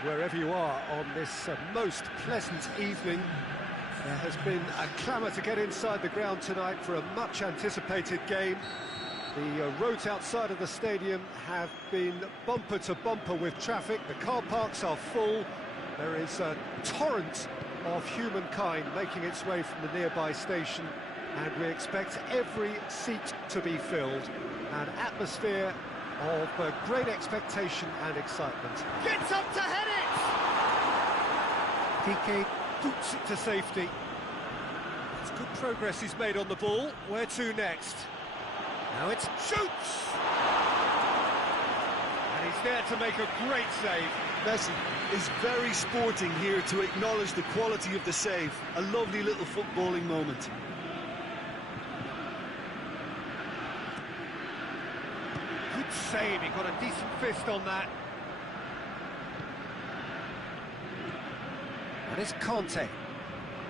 Wherever you are on this most pleasant evening, there has been a clamour to get inside the ground tonight for a much-anticipated game. The roads outside of the stadium have been bumper to bumper with traffic. The car parks are full. There is a torrent of humankind making its way from the nearby station, and we expect every seat to be filled. An atmosphere of great expectation and excitement. Gets up to head it! Piqué boots it to safety. It's good progress he's made on the ball. Where to next? Now it's shoots! And he's there to make a great save. Messi is very sporting here to acknowledge the quality of the save. A lovely little footballing moment. Good save, he got a decent fist on that. And it's Conte.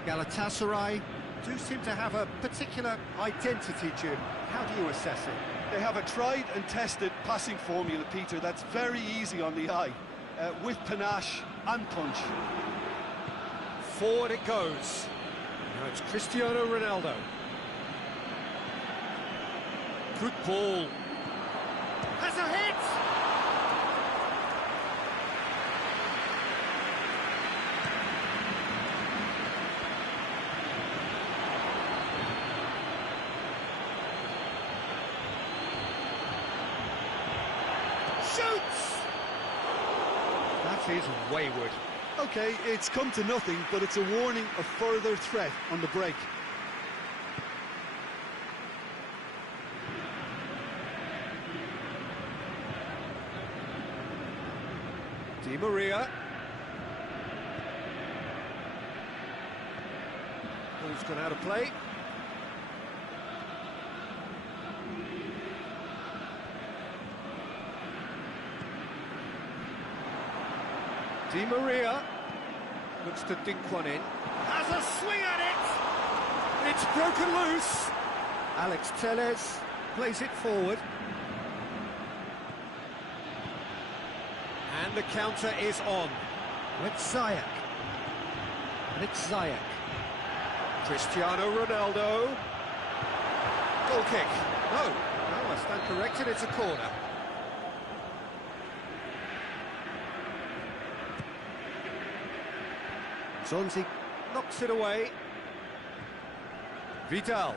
Galatasaray do seem to have a particular identity, Jim. How do you assess it? They have a tried and tested passing formula, Peter, that's very easy on the eye, with panache and punch. Forward it goes. Now it's Cristiano Ronaldo. Good ball. Has a hit! Shoots! That is wayward. Okay, it's come to nothing, but it's a warning of further threat on the break. Di Maria. Ball's gone out of play. Di Maria looks to dink one in. Has a swing at it! It's broken loose. Alex Telles plays it forward. And the counter is on. With Ziyech. And it's Ziyech. Cristiano Ronaldo. Goal kick. No, I stand corrected, it's a corner. Zonzi knocks it away. Vidal.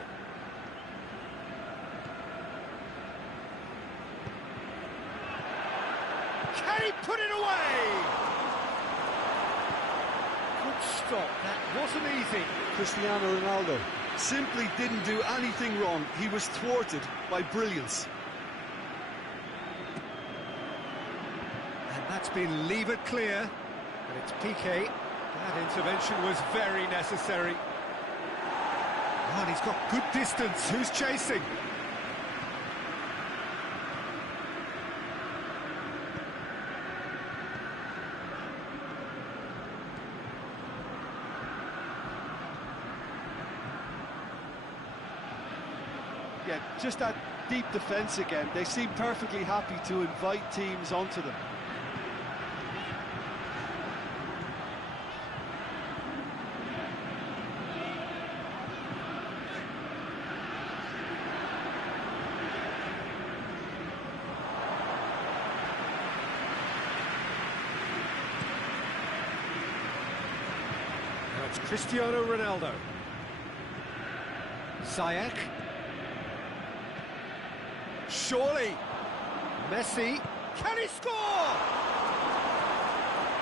Can he put it away? Good stop, that wasn't easy. Cristiano Ronaldo simply didn't do anything wrong. He was thwarted by brilliance. And that's been levered clear. And it's Piqué. That intervention was very necessary. Oh, and he's got good distance. Who's chasing? Yeah, just that deep defence again. They seem perfectly happy to invite teams onto them. Now it's Cristiano Ronaldo. Ziyech. Surely, Messi, can he score?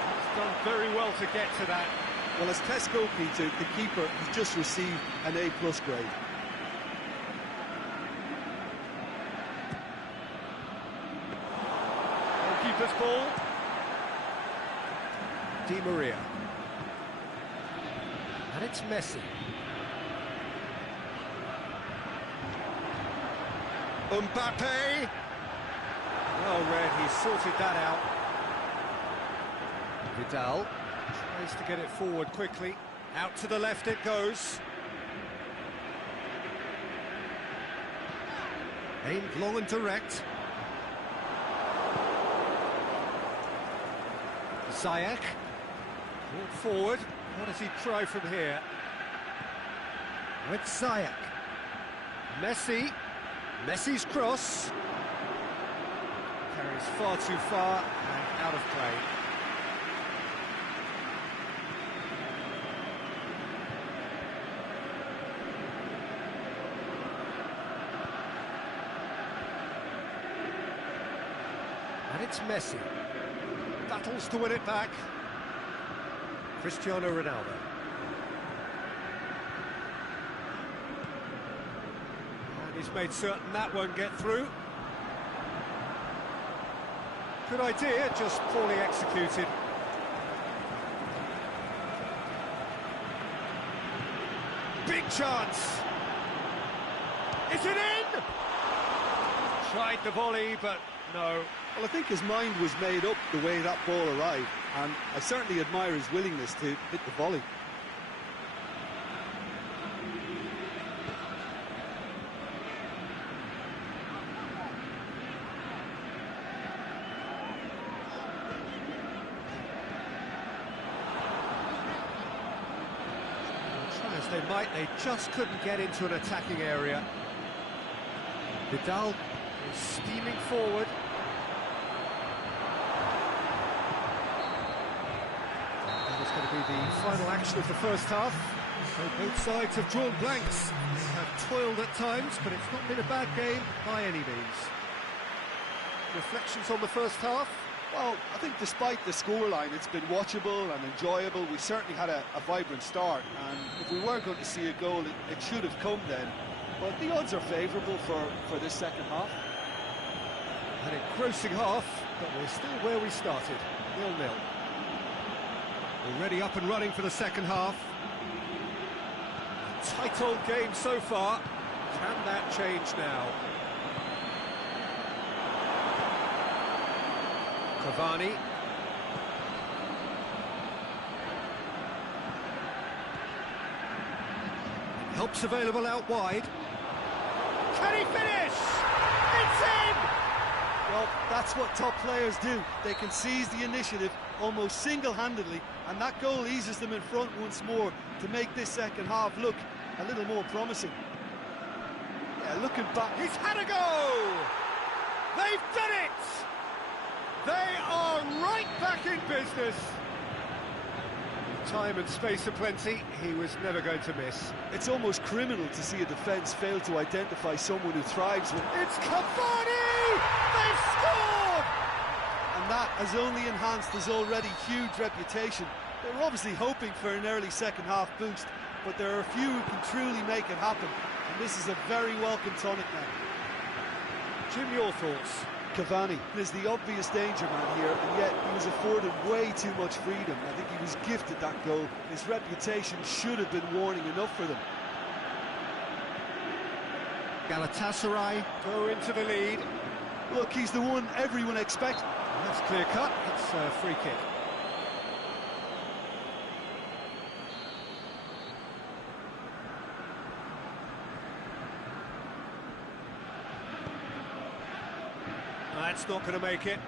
He's done very well to get to that. Well, as Tesco, Peter, the keeper has just received an A+ grade. Goalkeeper's ball. Di Maria. And it's Messi. Mbappe! Well read, he sorted that out. Vidal tries to get it forward quickly. Out to the left it goes. Aimed long and direct. Ziyech. Brought forward. What does he try from here? With Ziyech. Messi. Messi's cross. Carries far too far and out of play. And it's Messi. Battles to win it back. Cristiano Ronaldo. And he's made certain that won't get through. Good idea, just poorly executed. Big chance. Is it in? Tried the volley, but no. Well, I think his mind was made up the way that ball arrived, and I certainly admire his willingness to hit the volley. Try as they might, they just couldn't get into an attacking area. Vidal is steaming forward. Going to be the final action of the first half. So both sides have drawn blanks. They have toiled at times, but it's not been a bad game by any means. Reflections on the first half? Well, I think despite the scoreline, it's been watchable and enjoyable. We certainly had a vibrant start, and if we were going to see a goal, it should have come then. But the odds are favourable for this second half. An engrossing half, but we're still where we started, 0-0. Already up and running for the second half. A tight old game so far. Can that change now? Cavani. Helps available out wide. Can he finish? It's in! Well, that's what top players do. They can seize the initiative almost single-handedly, and that goal eases them in front once more to make this second half look a little more promising. Yeah, looking back... He's had a go! They've done it! They are right back in business! Time and space aplenty, he was never going to miss. It's almost criminal to see a defence fail to identify someone who thrives with... It's Cavani! They've scored! And that has only enhanced his already huge reputation. They were obviously hoping for an early second half boost, but there are a few who can truly make it happen, and this is a very welcome tonic now. Jim, your thoughts? Cavani is the obvious danger man here, and yet he was afforded way too much freedom. I think he was gifted that goal. His reputation should have been warning enough for them. Galatasaray go into the lead. Look, he's the one everyone expects. That's clear cut, it's a free kick. That's not going to make it.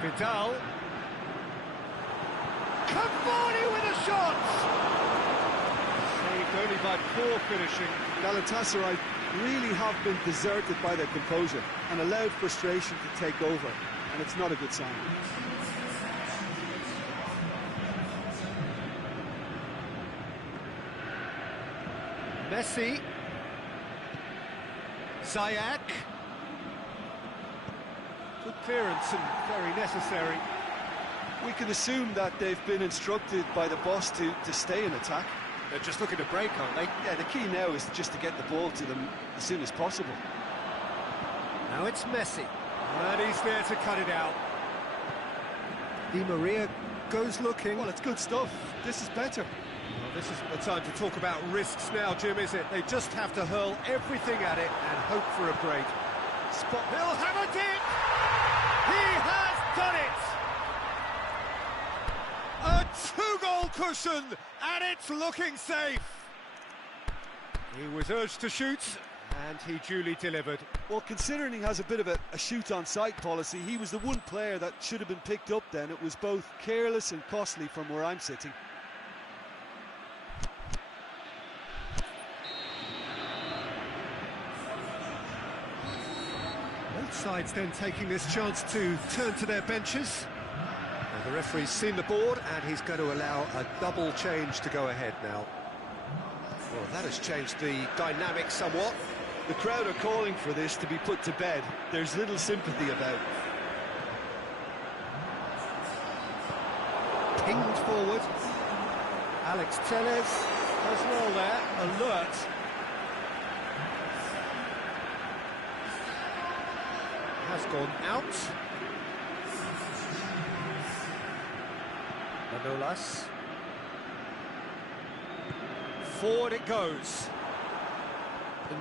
Vidal. Cavani with a shot! Saved only by poor finishing. Galatasaray really have been deserted by their composure and allowed frustration to take over, and it's not a good sign. Messi. Ziyech. Good clearance and very necessary. We can assume that they've been instructed by the boss to stay in attack. They're just looking to break, aren't they? Yeah, the key now is just to get the ball to them as soon as possible. Now it's Messi. And he's there to cut it out. Di Maria goes looking. Well, it's good stuff. This is better. Well, this isn't the time to talk about risks now, Jim, is it? They just have to hurl everything at it and hope for a break. Spot. He'll have a dig! He has done it! A two-goal cushion, and it's looking safe. He was urged to shoot, And he duly delivered. Well, considering he has a bit of a shoot-on-sight policy, he was the one player that should have been picked up then. It was both careless and costly from where I'm sitting. Both sides then taking this chance to turn to their benches. Well, the referee's seen the board and he's going to allow a double change to go ahead now. Well, that has changed the dynamic somewhat. The crowd are calling for this to be put to bed. There's little sympathy about. Pinged forward. Alex Tellez as well there, alert. Has gone out. Manolas. Forward it goes.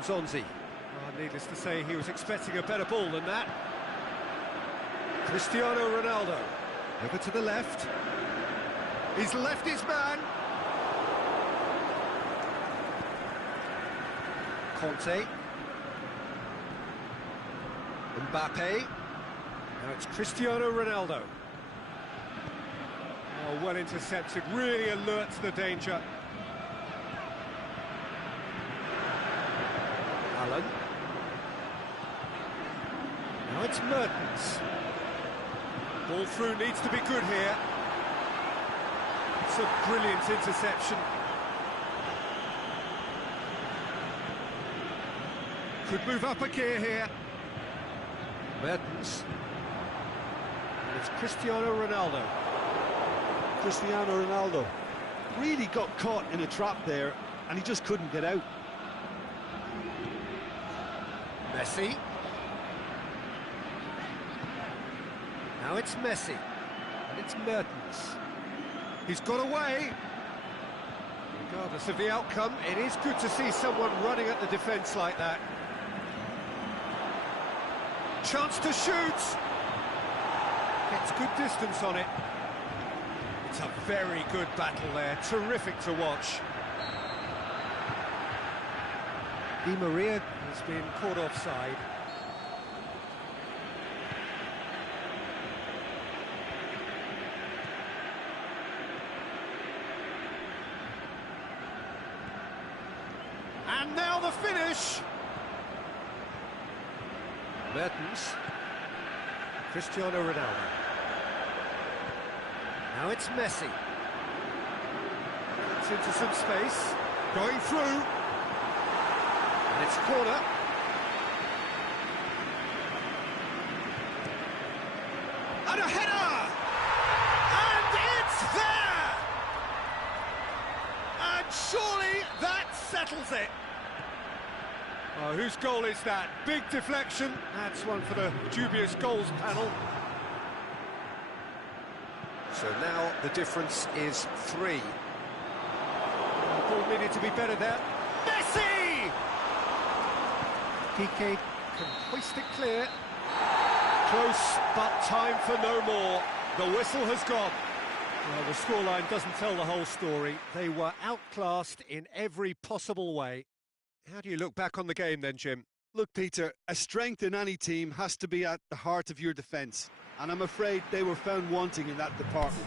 Nzonzi. Oh, needless to say, he was expecting a better ball than that. Cristiano Ronaldo. Over to the left. He's left his man. Conte. Mbappe. Now it's Cristiano Ronaldo. Oh, well intercepted, really alert to the danger. Allen. Now it's Mertens. Ball through needs to be good here. It's a brilliant interception. Could move up a gear here. Mertens. And it's Cristiano Ronaldo. Cristiano Ronaldo really got caught in a trap there and he just couldn't get out. Messi. Now it's Messi. And it's Mertens. He's got away. Regardless of the outcome, it is good to see someone running at the defence like that. Chance to shoot. Gets good distance on it. It's a very good battle there. Terrific to watch. Di Maria has been caught offside. And now the finish. Mertens. Cristiano Ronaldo. Now it's Messi. It's into some space. Going through. And it's a corner. And a header! And it's there! And surely that settles it. Oh, whose goal is that? Big deflection. That's one for the dubious goals panel. So now the difference is 3. The ball needed to be better there. Messi! Piqué can hoist it clear. Close, but time for no more. The whistle has gone. Well, the scoreline doesn't tell the whole story. They were outclassed in every possible way. How do you look back on the game then, Jim? Look, Peter, a strength in any team has to be at the heart of your defence, and I'm afraid they were found wanting in that department.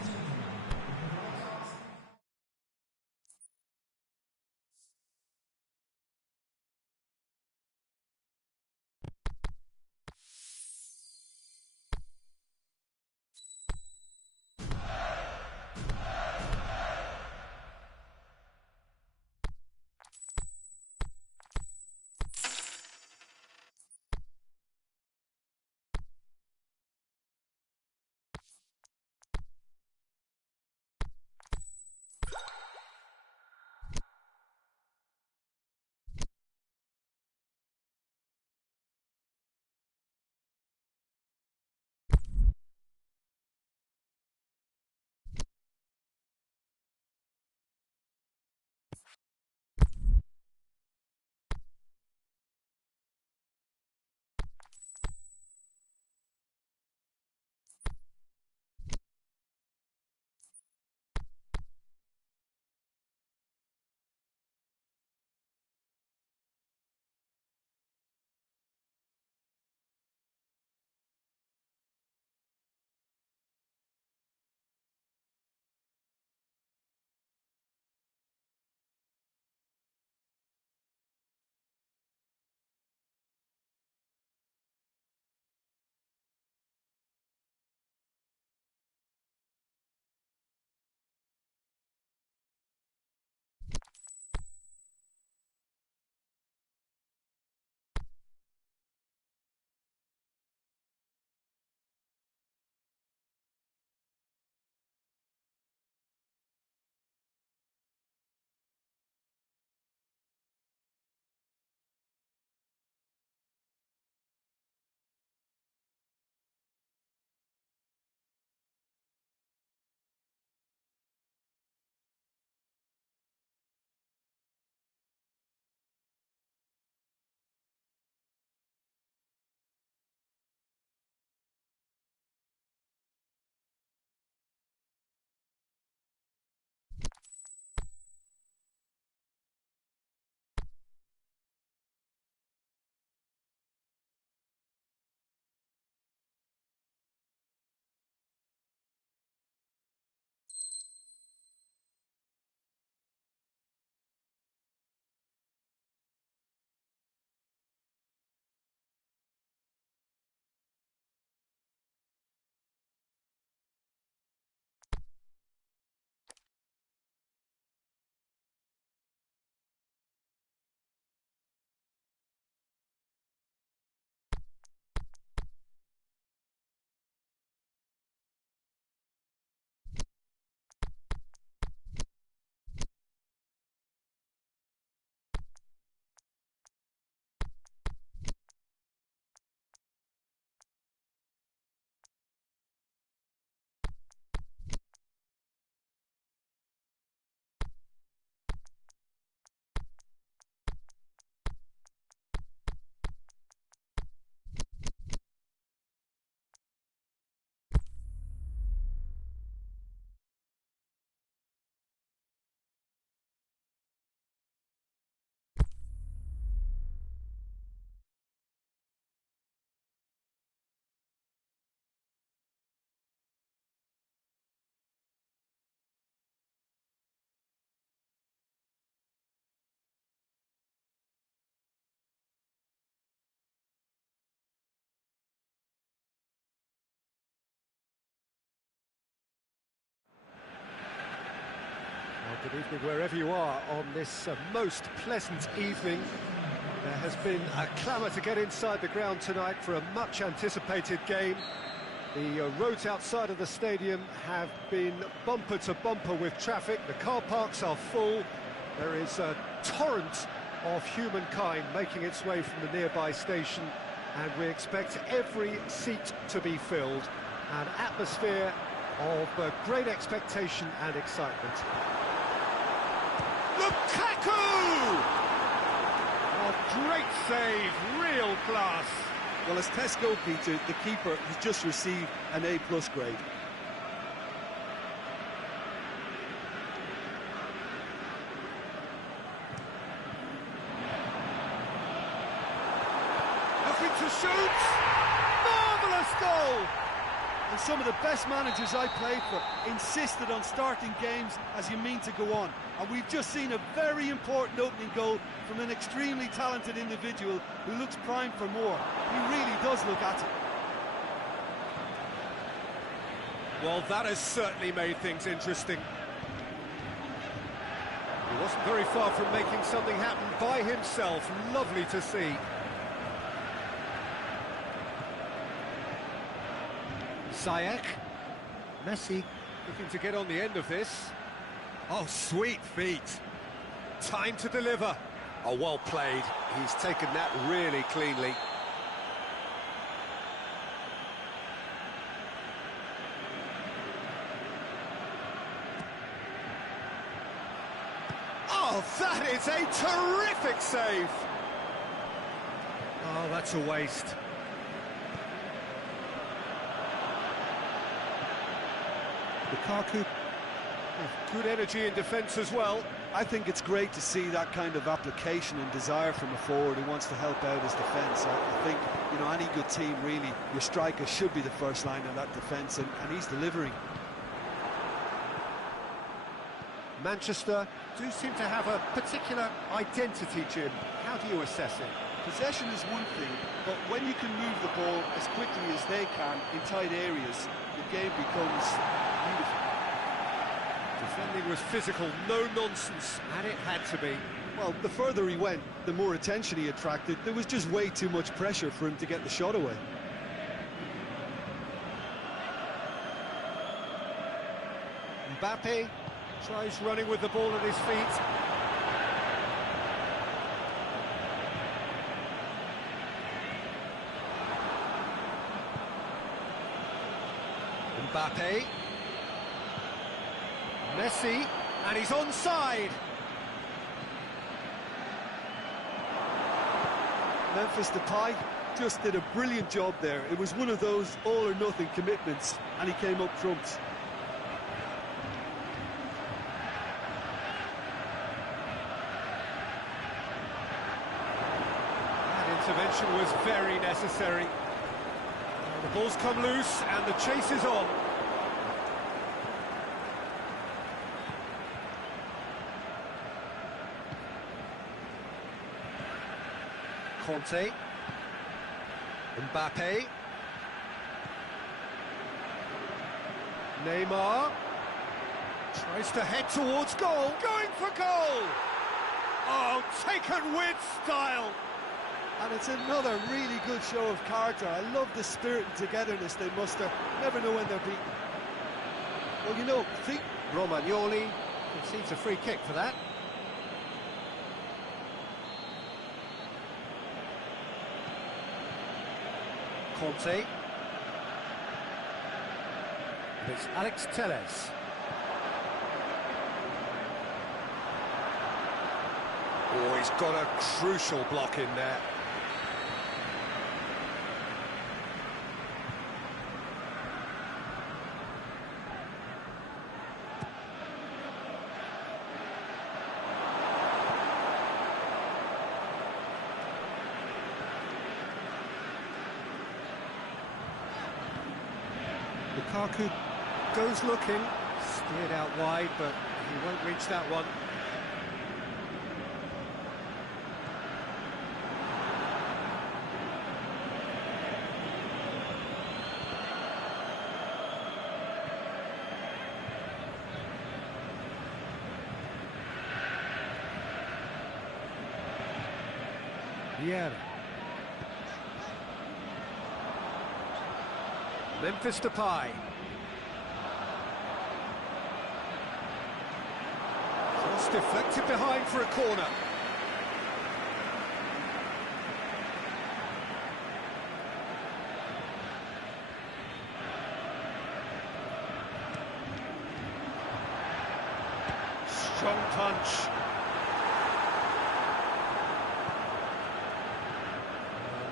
Good evening wherever you are on this most pleasant evening. There has been a clamour to get inside the ground tonight for a much-anticipated game. The roads outside of the stadium have been bumper to bumper with traffic. The car parks are full. There is a torrent of humankind making its way from the nearby station, and we expect every seat to be filled. An atmosphere of great expectation and excitement. Lukaku! Oh, great save, real class. Well, as test goalkeeper, the keeper has just received an A+ grade. Looking to shoot! Marvellous goal! And some of the best managers I played for insisted on starting games as you mean to go on. And we've just seen a very important opening goal from an extremely talented individual who looks primed for more. He really does look at it. Well, that has certainly made things interesting. He wasn't very far from making something happen by himself. Lovely to see. Ziyech. Messi looking to get on the end of this. Oh, sweet feet. Time to deliver. Oh, well played. He's taken that really cleanly. Oh, that is a terrific save. Oh, that's a waste. Lukaku, With good energy in defence as well. I think it's great to see that kind of application and desire from a forward who wants to help out his defence. I think, you know, any good team, really, your striker should be the first line of that defence, and he's delivering. Manchester do seem to have a particular identity, Jim. How do you assess it? Possession is one thing, but when you can move the ball as quickly as they can in tight areas, the game becomes beautiful. Defending was physical, no nonsense, and it had to be. Well, the further he went, the more attention he attracted. There was just way too much pressure for him to get the shot away. Mbappe tries running with the ball at his feet. Mbappe. Messi, and he's onside. Memphis Depay just did a brilliant job there. It was one of those all-or-nothing commitments, and he came up trumps. That intervention was very necessary. The ball's come loose, and the chase is on. Conte, Mbappe, Neymar, tries to head towards goal. Going for goal! Oh, taken with style! And it's another really good show of character. I love the spirit and togetherness they muster. Never know when they're beaten. Well, you know, Romagnoli concedes a free kick for that. Conte. It's Alex Telles. Oh, he's got a crucial block in there. Lukaku goes looking, steered out wide, but he won't reach that one. Vieira. Memphis Depay. Cross deflected behind for a corner. Strong punch.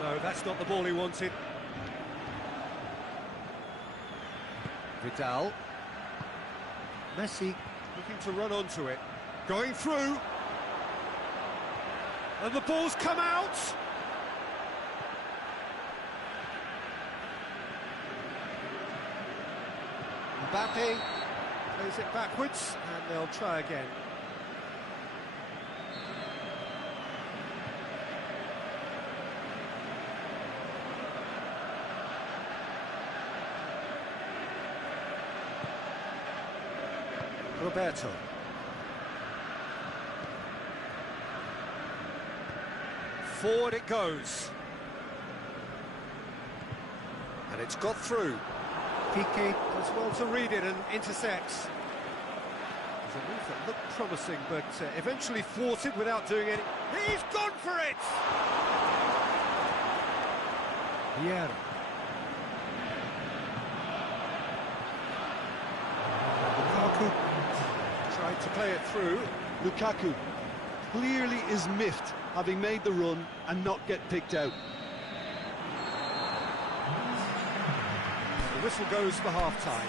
Oh, no, that's not the ball he wanted. Vidal. Messi looking to run onto it. Going through. And the ball's come out. Mbappe plays it backwards, and they'll try again. Roberto. Forward it goes. And it's got through. Piqué does well to read it and intercepts. It was a move that looked promising, but eventually thwarted without doing any... He's gone for it! Vieira. Lukaku tried to play it through. Lukaku clearly is miffed, having made the run and not get picked out. The whistle goes for half-time.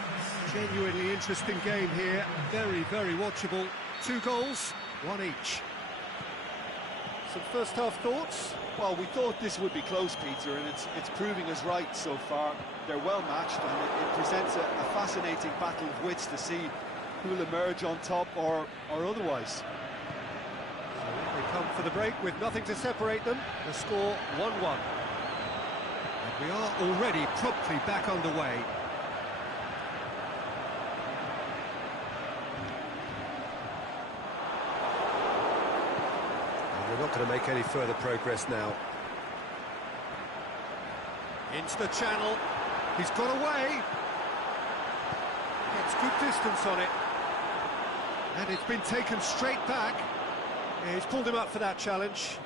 Genuinely interesting game here. Very, very watchable. 2 goals, 1 each. Some first-half thoughts? Well, we thought this would be close, Peter, and it's proving us right so far. They're well matched, and it presents a fascinating battle of wits to see who'll emerge on top or otherwise. They come for the break with nothing to separate them. The score 1-1. And we are already promptly back underway. And we're not going to make any further progress now. Into the channel. He's got away. Gets good distance on it. And it's been taken straight back. Yeah, he's pulled him up for that challenge.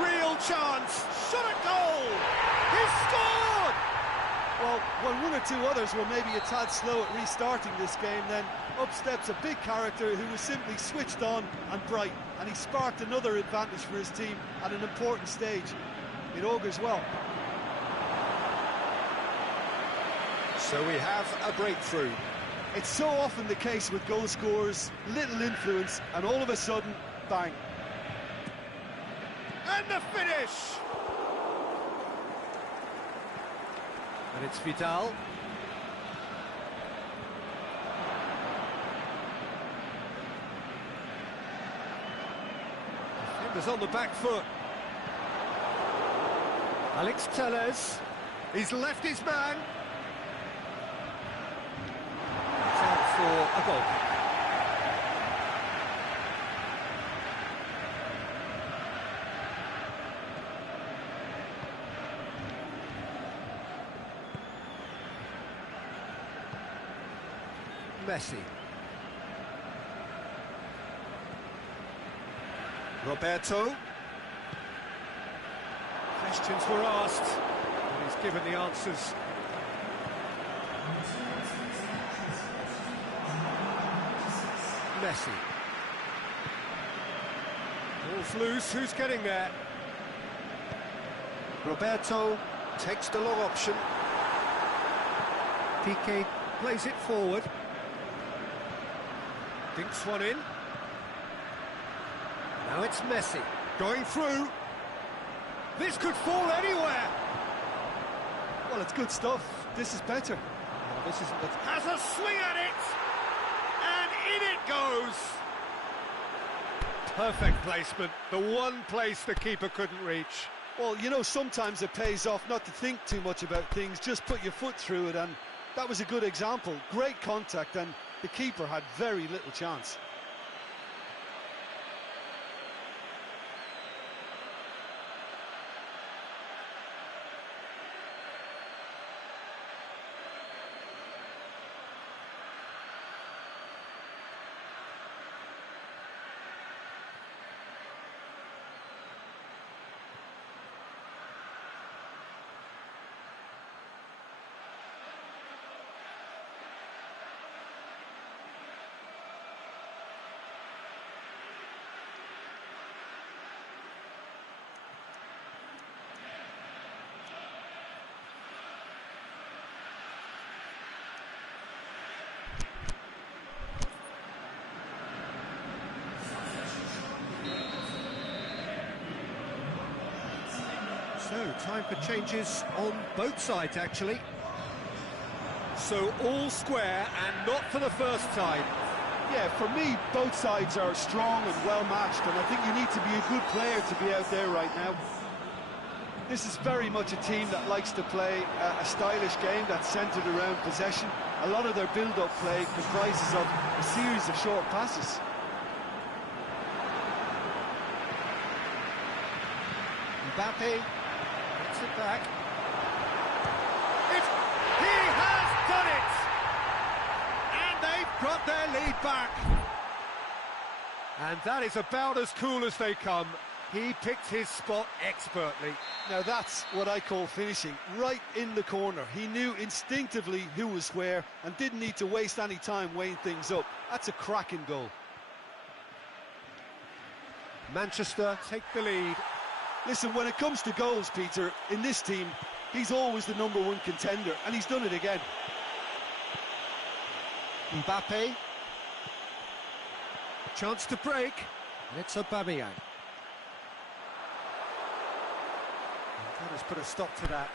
Real chance! Shot at goal! He scored! Well, when one or two others were maybe a tad slow at restarting this game, then up steps a big character who was simply switched on and bright, and he sparked another advantage for his team at an important stage. It augurs well. So we have a breakthrough. It's so often the case with goal scorers, little influence, and all of a sudden, bang. And the finish! And it's Vidal. Defenders on the back foot. Alex Telles. He's left his man. It's out for a goal kick. Messi. Roberto. Questions were asked, and he's given the answers. Messi. Ball's loose, who's getting there? Roberto takes the long option. Piqué plays it forward. Dinks one in. Now it's Messi, going through. This could fall anywhere. Well, it's good stuff. This is better. Oh, this isn't the... Has a swing at it! And in it goes! Perfect placement. The one place the keeper couldn't reach. Well, you know, sometimes it pays off not to think too much about things, just put your foot through it, and that was a good example. Great contact, and the keeper had very little chance. So, time for changes on both sides, actually. So, all square, and not for the first time. Yeah, for me, both sides are strong and well-matched, and I think you need to be a good player to be out there right now. This is very much a team that likes to play a stylish game that's centred around possession. A lot of their build-up play comprises of a series of short passes. Mbappe. It back. He has done it! And they've got their lead back. And that is about as cool as they come. He picked his spot expertly. Now that's what I call finishing, right in the corner. He knew instinctively who was where and didn't need to waste any time weighing things up. That's a cracking goal. Manchester take the lead. Listen, when it comes to goals, Peter, in this team, he's always the #1 contender, and he's done it again. Mbappe. Chance to break. And it's Aubameyang. That has put a stop to that.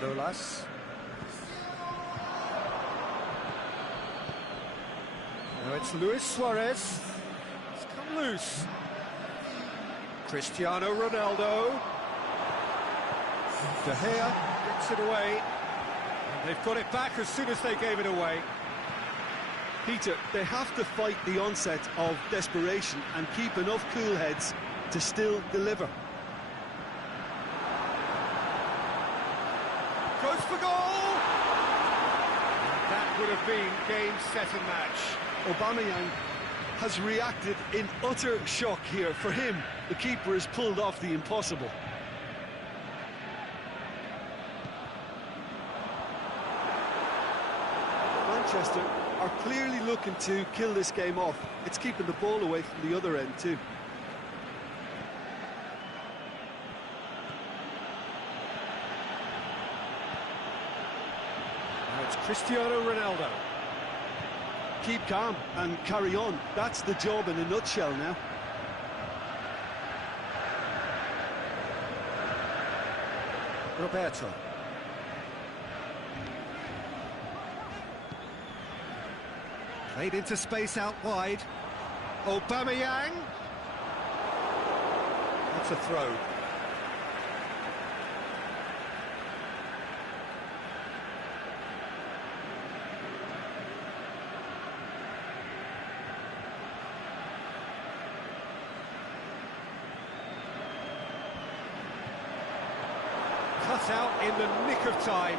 Manolas. Now it's Luis Suarez. It's come loose. Cristiano Ronaldo. De Gea gets it away. And they've got it back as soon as they gave it away. Peter, they have to fight the onset of desperation and keep enough cool heads to still deliver. Goes for goal! That would have been game, set and match. Aubameyang has reacted in utter shock here. For him, the keeper has pulled off the impossible. Manchester are clearly looking to kill this game off. It's keeping the ball away from the other end too. It's Cristiano Ronaldo. Keep calm and carry on. That's the job in a nutshell now. Roberto. Played into space out wide. Aubameyang. That's a throw. Cut out in the nick of time.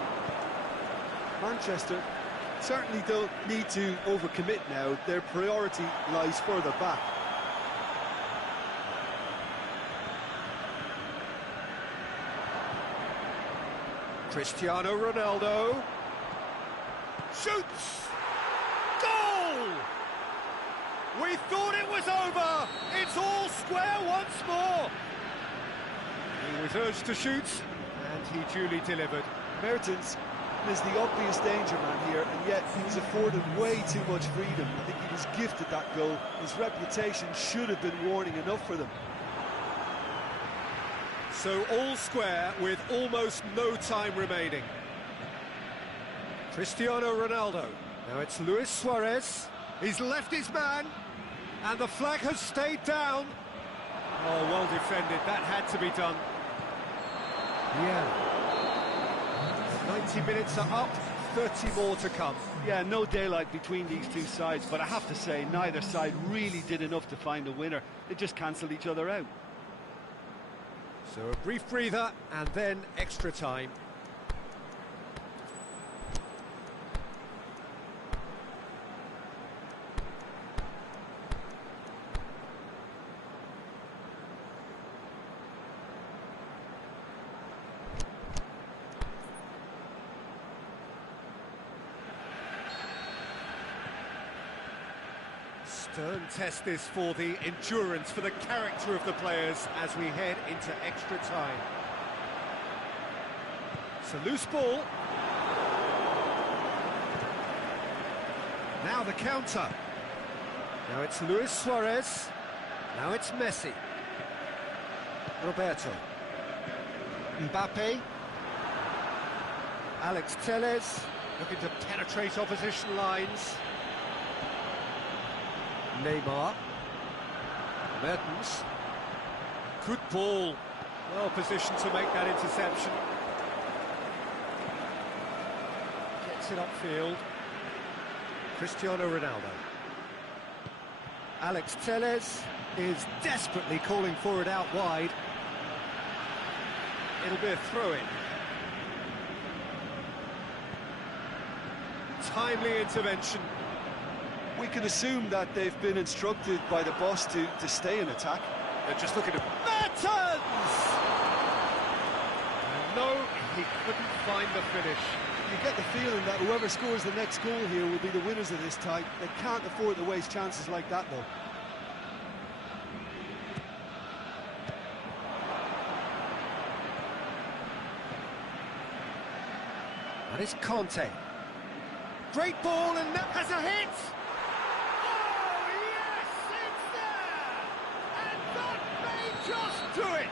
Manchester certainly don't need to overcommit now. Their priority lies further back. Cristiano Ronaldo. Shoots! Goal! We thought it was over. It's all square once more. He was urged to shoot, and he duly delivered. Mertens is the obvious danger man here, and yet he was afforded way too much freedom. I think he was gifted that goal. His reputation should have been warning enough for them. So all square with almost no time remaining. Cristiano Ronaldo. Now it's Luis Suarez. He's left his man, and the flag has stayed down. Oh, well defended. That had to be done. Yeah. 90 minutes are up, 30 more to come. Yeah, no daylight between these two sides, but I have to say, neither side really did enough to find a winner. They just cancelled each other out. So a brief breather, and then extra time. Stern test this for the endurance, for the character of the players as we head into extra time. It's a loose ball. Now the counter. Now it's Luis Suarez. Now it's Messi. Roberto. Mbappe. Alex Telles looking to penetrate opposition lines. Neymar. Mertens. Good ball. Well positioned to make that interception. Gets it upfield. Cristiano Ronaldo. Alex Telles is desperately calling for it out wide. It'll be a throw-in. Timely intervention. We can assume that they've been instructed by the boss to stay in attack. They're just looking at Mertens! And no, he couldn't find the finish. You get the feeling that whoever scores the next goal here will be the winners of this tie. They can't afford to waste chances like that, though. And it's Conte. Great ball, and that has a hit! Just do it!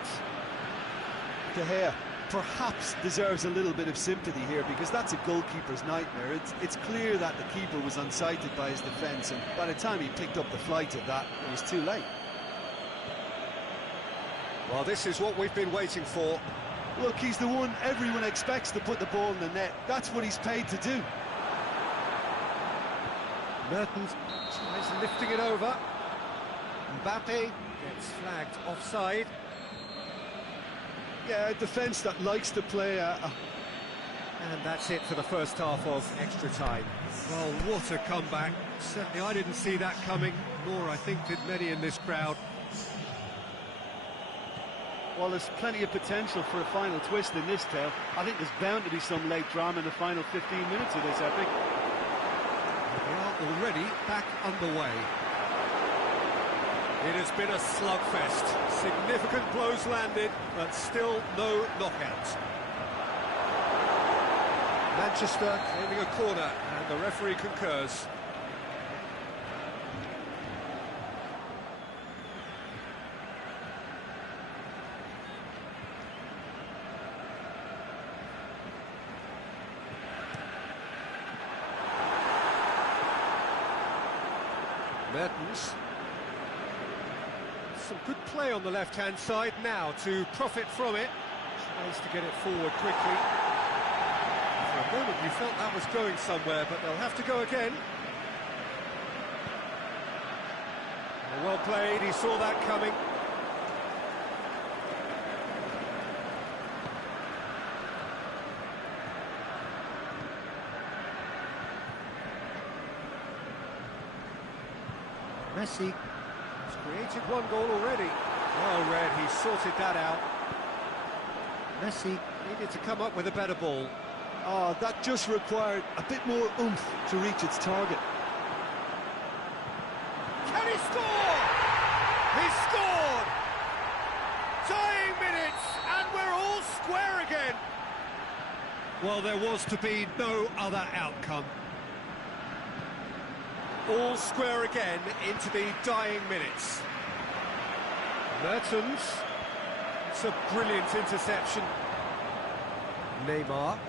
De Gea perhaps deserves a little bit of sympathy here, because that's a goalkeeper's nightmare. It's clear that the keeper was unsighted by his defence, and by the time he picked up the flight of that, it was too late. Well, this is what we've been waiting for. Look, he's the one everyone expects to put the ball in the net. That's what he's paid to do. Mertens tries lifting it over. Mbappe gets flagged offside. Yeah, a defence that likes to play And that's it for the first half of extra time. Well, what a comeback. Certainly I didn't see that coming, nor I think did many in this crowd. Well, there's plenty of potential for a final twist in this tale. I think there's bound to be some late drama in the final 15 minutes of this epic. We are already back underway. It has been a slugfest. Significant blows landed, but still no knockout. Manchester claiming a corner, and the referee concurs. Mertens. Some good play on the left-hand side now to profit from it. Tries to get it forward quickly. For a moment you felt that was going somewhere, but they'll have to go again. Well played, he saw that coming. Messi has created one goal already. Well read, he sorted that out. Messi needed to come up with a better ball. Oh, that just required a bit more oomph to reach its target. Can he score? He scored! Tying minutes, and Well, there was to be no other outcome. All square again into the dying minutes. Mertens. It's a brilliant interception. Neymar.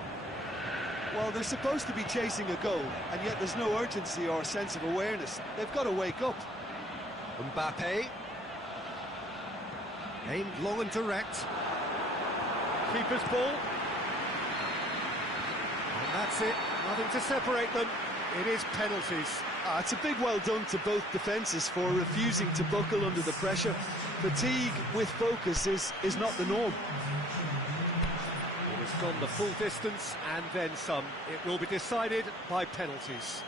Well, they're supposed to be chasing a goal, and yet there's no urgency or sense of awareness. They've got to wake up. Mbappe. Aimed long and direct. Keeper's ball. And that's it. Nothing to separate them. It is penalties. It's a big well done to both defences for refusing to buckle under the pressure. Fatigue with focus is not the norm. It has gone the full distance and then some. It will be decided by penalties.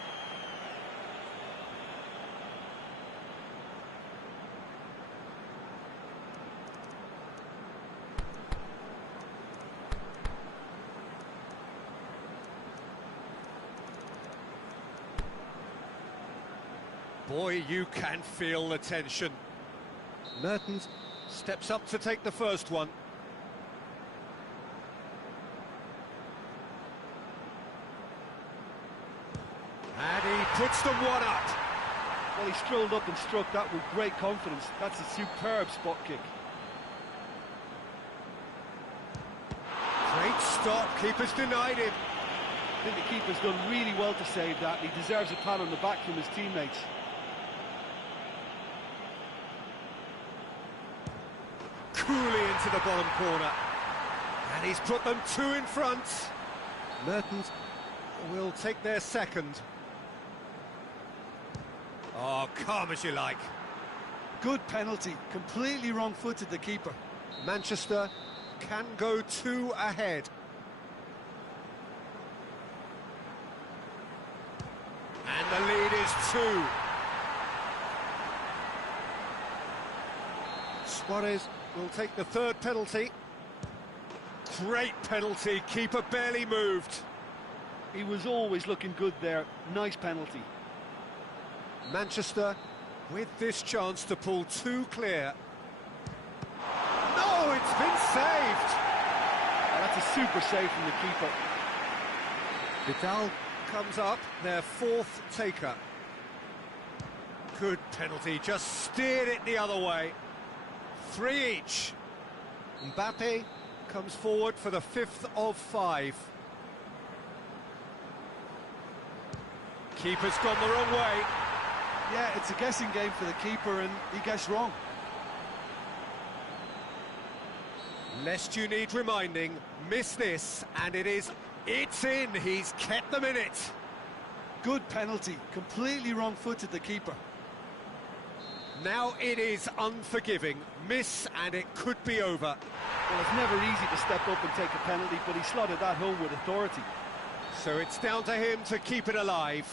Boy, you can feel the tension. Mertens steps up to take the first one. And he puts them one up. Well, he strolled up and struck that with great confidence. That's a superb spot kick. Great stop, keeper's denied him. I think the keeper's done really well to save that. He deserves a pat on the back from his teammates. Coolly into the bottom corner. And he's put them two in front. Mertens will take their second. Oh, calm as you like. Good penalty, completely wrong-footed the keeper. Manchester can go two ahead. And the lead is two. Suarez will take the third penalty. Great penalty, keeper barely moved. He was always looking good there. Nice penalty. Manchester with this chance to pull two clear. No, it's been saved. That's a super save from the keeper. Vidal comes up, their fourth taker. Good penalty, just steered it the other way. Three each. Mbappe comes forward for the fifth of five. Keeper's gone the wrong way. Yeah, it's a guessing game for the keeper, and he guessed wrong. Lest you need reminding, miss this, and it's in. He's kept them in it. Good penalty, completely wrong-footed the keeper. Now it is unforgiving. Miss, and it could be over. Well, it's never easy to step up and take a penalty, but he slotted that home with authority. So it's down to him to keep it alive.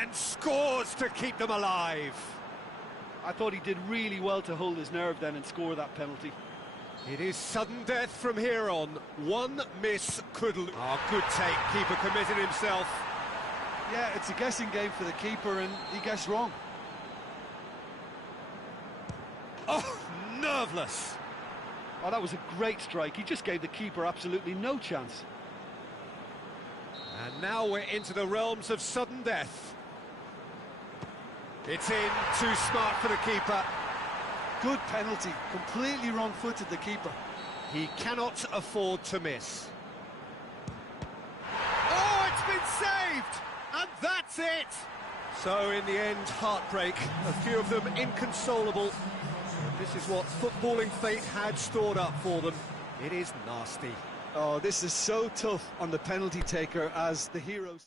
And scores to keep them alive. I thought he did really well to hold his nerve then and score that penalty. It is sudden death from here on. One miss could... Oh, good take. Keeper committed himself. Yeah, it's a guessing game for the keeper, and he guessed wrong. Oh, nerveless. Oh, that was a great strike. He just gave the keeper absolutely no chance. And now we're into the realms of sudden death. It's in, too smart for the keeper. Good penalty, completely wrong-footed the keeper. He cannot afford to miss. Oh, it's been saved! And that's it! So in the end, heartbreak. A few of them inconsolable. This is what footballing fate had stored up for them. It is nasty. Oh, this is so tough on the penalty taker as the heroes.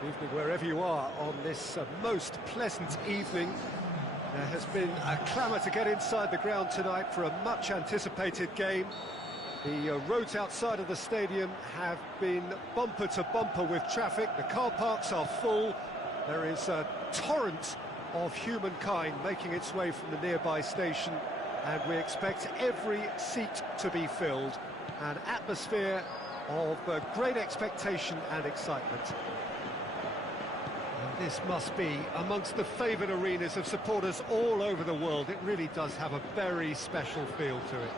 Good evening wherever you are on this most pleasant evening. There has been a clamour to get inside the ground tonight for a much anticipated game. The roads outside of the stadium have been bumper to bumper with traffic. The car parks are full. There is a torrent of humankind making its way from the nearby station, and we expect every seat to be filled. An atmosphere of great expectation and excitement. And this must be amongst the favoured arenas of supporters all over the world. It really does have a very special feel to it.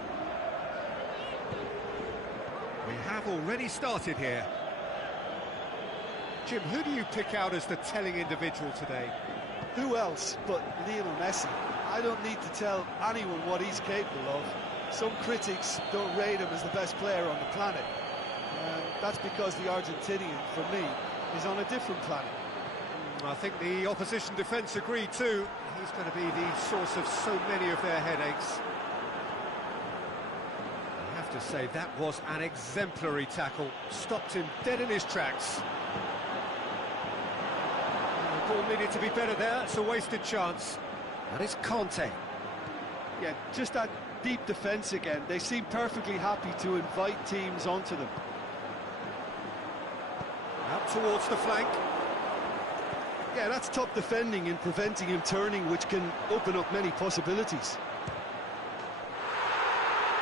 We have already started here. Jim, who do you pick out as the telling individual today? Who else but Lionel Messi? I don't need to tell anyone what he's capable of. Some critics don't rate him as the best player on the planet. That's because the Argentinian, for me, is on a different planet. I think the opposition defence agree too. He's going to be the source of so many of their headaches. I have to say, that was an exemplary tackle. Stopped him dead in his tracks. The ball needed to be better there. It's a wasted chance. And it's Conte. Yeah, just that deep defence again. They seem perfectly happy to invite teams onto them. Out towards the flank. Yeah, that's top defending and preventing him turning, which can open up many possibilities.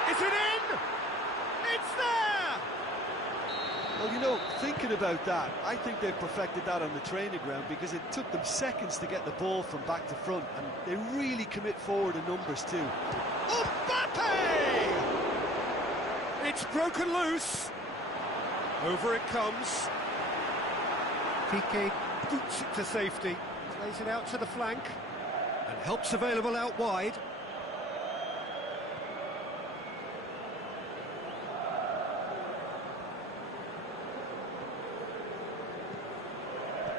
Is it in? It's there! Well, you know, thinking about that, I think they've perfected that on the training ground because it took them seconds to get the ball from back to front, and they really commit forward in numbers too. Mbappe! It's broken loose. Over it comes. Piqué boots it to safety, plays it out to the flank, and help's available out wide.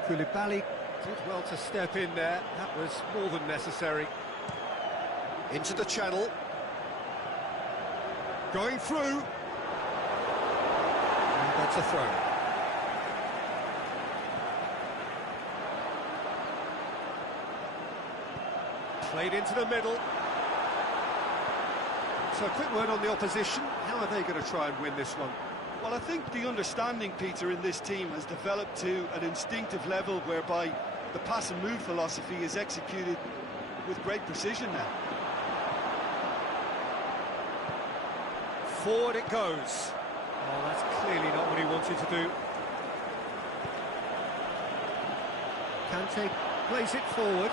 Koulibaly did well to step in there. That was more than necessary. Into the channel. Going through. And that's a throw. Played into the middle. So a quick word on the opposition. How are they going to try and win this one? Well, I think the understanding, Peter, in this team has developed to an instinctive level whereby the pass and move philosophy is executed with great precision now. Forward it goes. Oh, that's clearly not what he wanted to do. Kante plays it forward.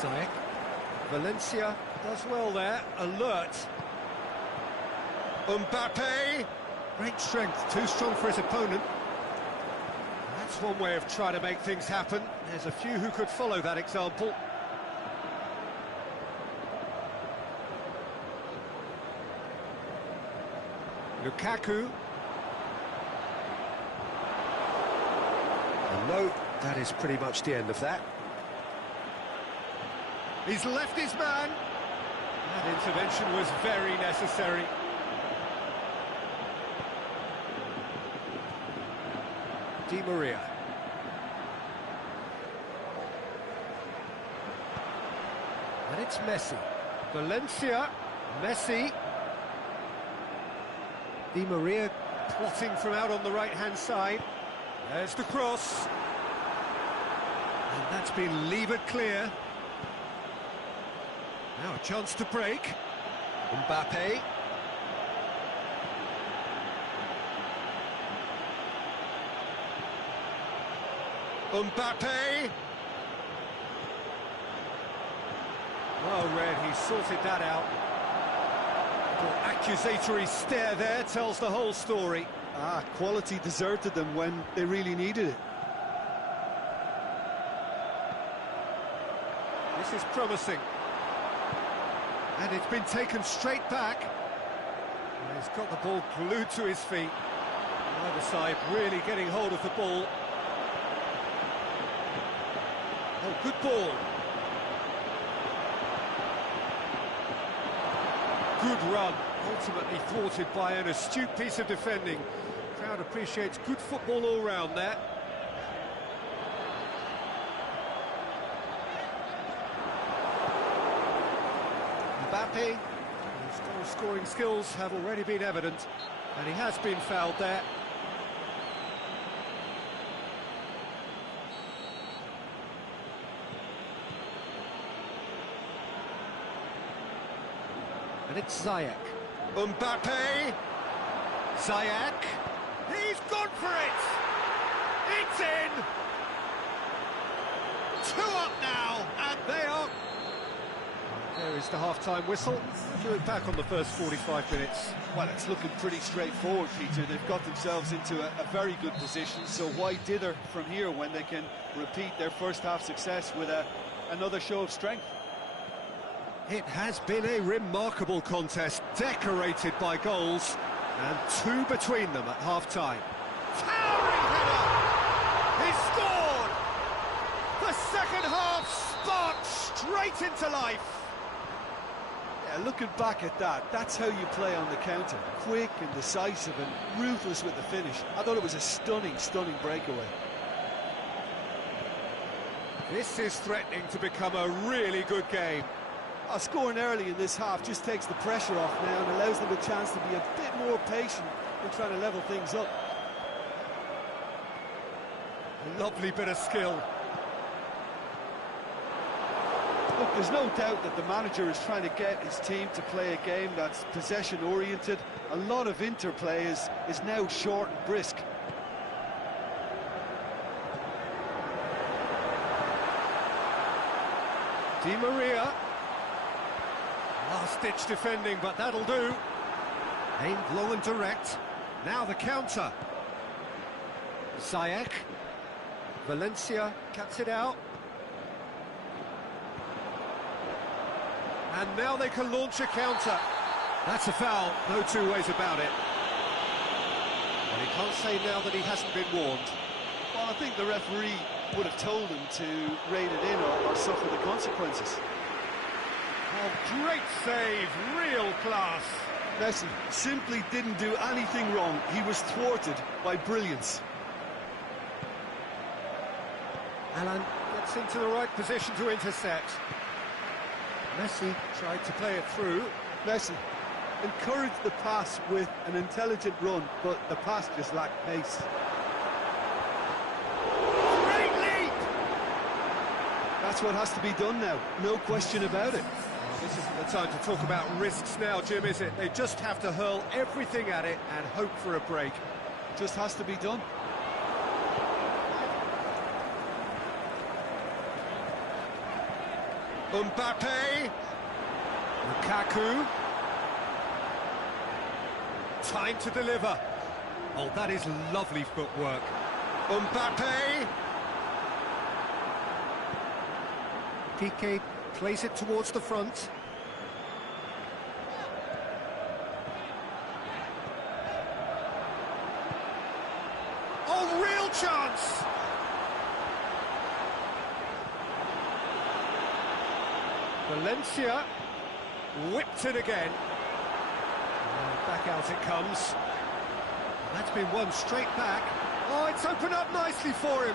Ziyech. Valencia does well there, alert. Mbappe, great strength, too strong for his opponent. That's one way of trying to make things happen. There's a few who could follow that example. Lukaku. And no, that is pretty much the end of that. He's left his man. That intervention was very necessary. Di Maria. And it's Messi. Valencia. Messi. Di Maria plotting from out on the right-hand side. There's the cross. And that's been levered clear. Now a chance to break. Mbappe. Mbappe. Well read, he sorted that out. Little accusatory stare there tells the whole story. Quality deserted them when they really needed it. This is promising. And it's been taken straight back. And he's got the ball glued to his feet. Either side really getting hold of the ball. Oh, good ball. Good run, ultimately thwarted by an astute piece of defending. Crowd appreciates good football all round there. Mbappe, his goal-scoring skills have already been evident, and he has been fouled there. And it's Ziyech. Mbappe! Ziyech! He's gone for it! It's in! 2 up now, and they are... There is the half-time whistle. To look back on the first 45 minutes. Well, it's looking pretty straightforward, Peter. They've got themselves into a very good position, so why dither from here when they can repeat their first-half success with another show of strength? It has been a remarkable contest, decorated by goals, and 2 between them at half-time. Towering header! He's scored! The second half sparked straight into life! Yeah, looking back at that, that's how you play on the counter. Quick and decisive and ruthless with the finish. I thought it was a stunning, stunning breakaway. This is threatening to become a really good game. Scoring early in this half just takes the pressure off now and allows them a chance to be a bit more patient in trying to level things up. A lovely bit of skill. Look, there's no doubt that the manager is trying to get his team to play a game that's possession-oriented. A lot of interplay is now short and brisk. Di Maria. Last-ditch defending, but that'll do. Aimed long and direct. Now the counter. Ziyech. Valencia cuts it out. And now they can launch a counter. That's a foul, no 2 ways about it. And he can't say now that he hasn't been warned. Well, I think the referee would have told him to rein it in or suffer the consequences. Oh, great save, real class. Messi simply didn't do anything wrong. He was thwarted by brilliance. Alan gets into the right position to intercept. Messi tried to play it through. Messi encouraged the pass with an intelligent run, but the pass just lacked pace. Great leap! That's what has to be done now, no question about it. This isn't the time to talk about risks now, Jim, is it? They just have to hurl everything at it and hope for a break. Just has to be done. Mbappe. Lukaku. Time to deliver. Oh, that is lovely footwork. Mbappe. Piqué plays it towards the front. Oh, real chance! Valencia whipped it again. And back out it comes. That's been won straight back. Oh, it's opened up nicely for him.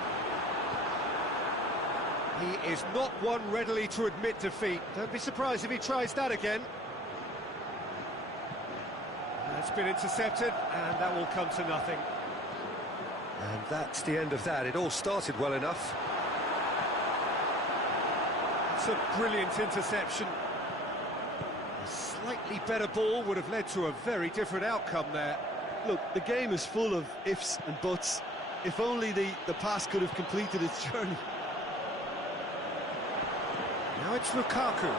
He is not one readily to admit defeat. Don't be surprised if he tries that again. That's been intercepted, and that will come to nothing. And that's the end of that. It all started well enough. It's a brilliant interception. A slightly better ball would have led to a very different outcome there. Look, the game is full of ifs and buts. If only the pass could have completed its journey. Now it's Lukaku.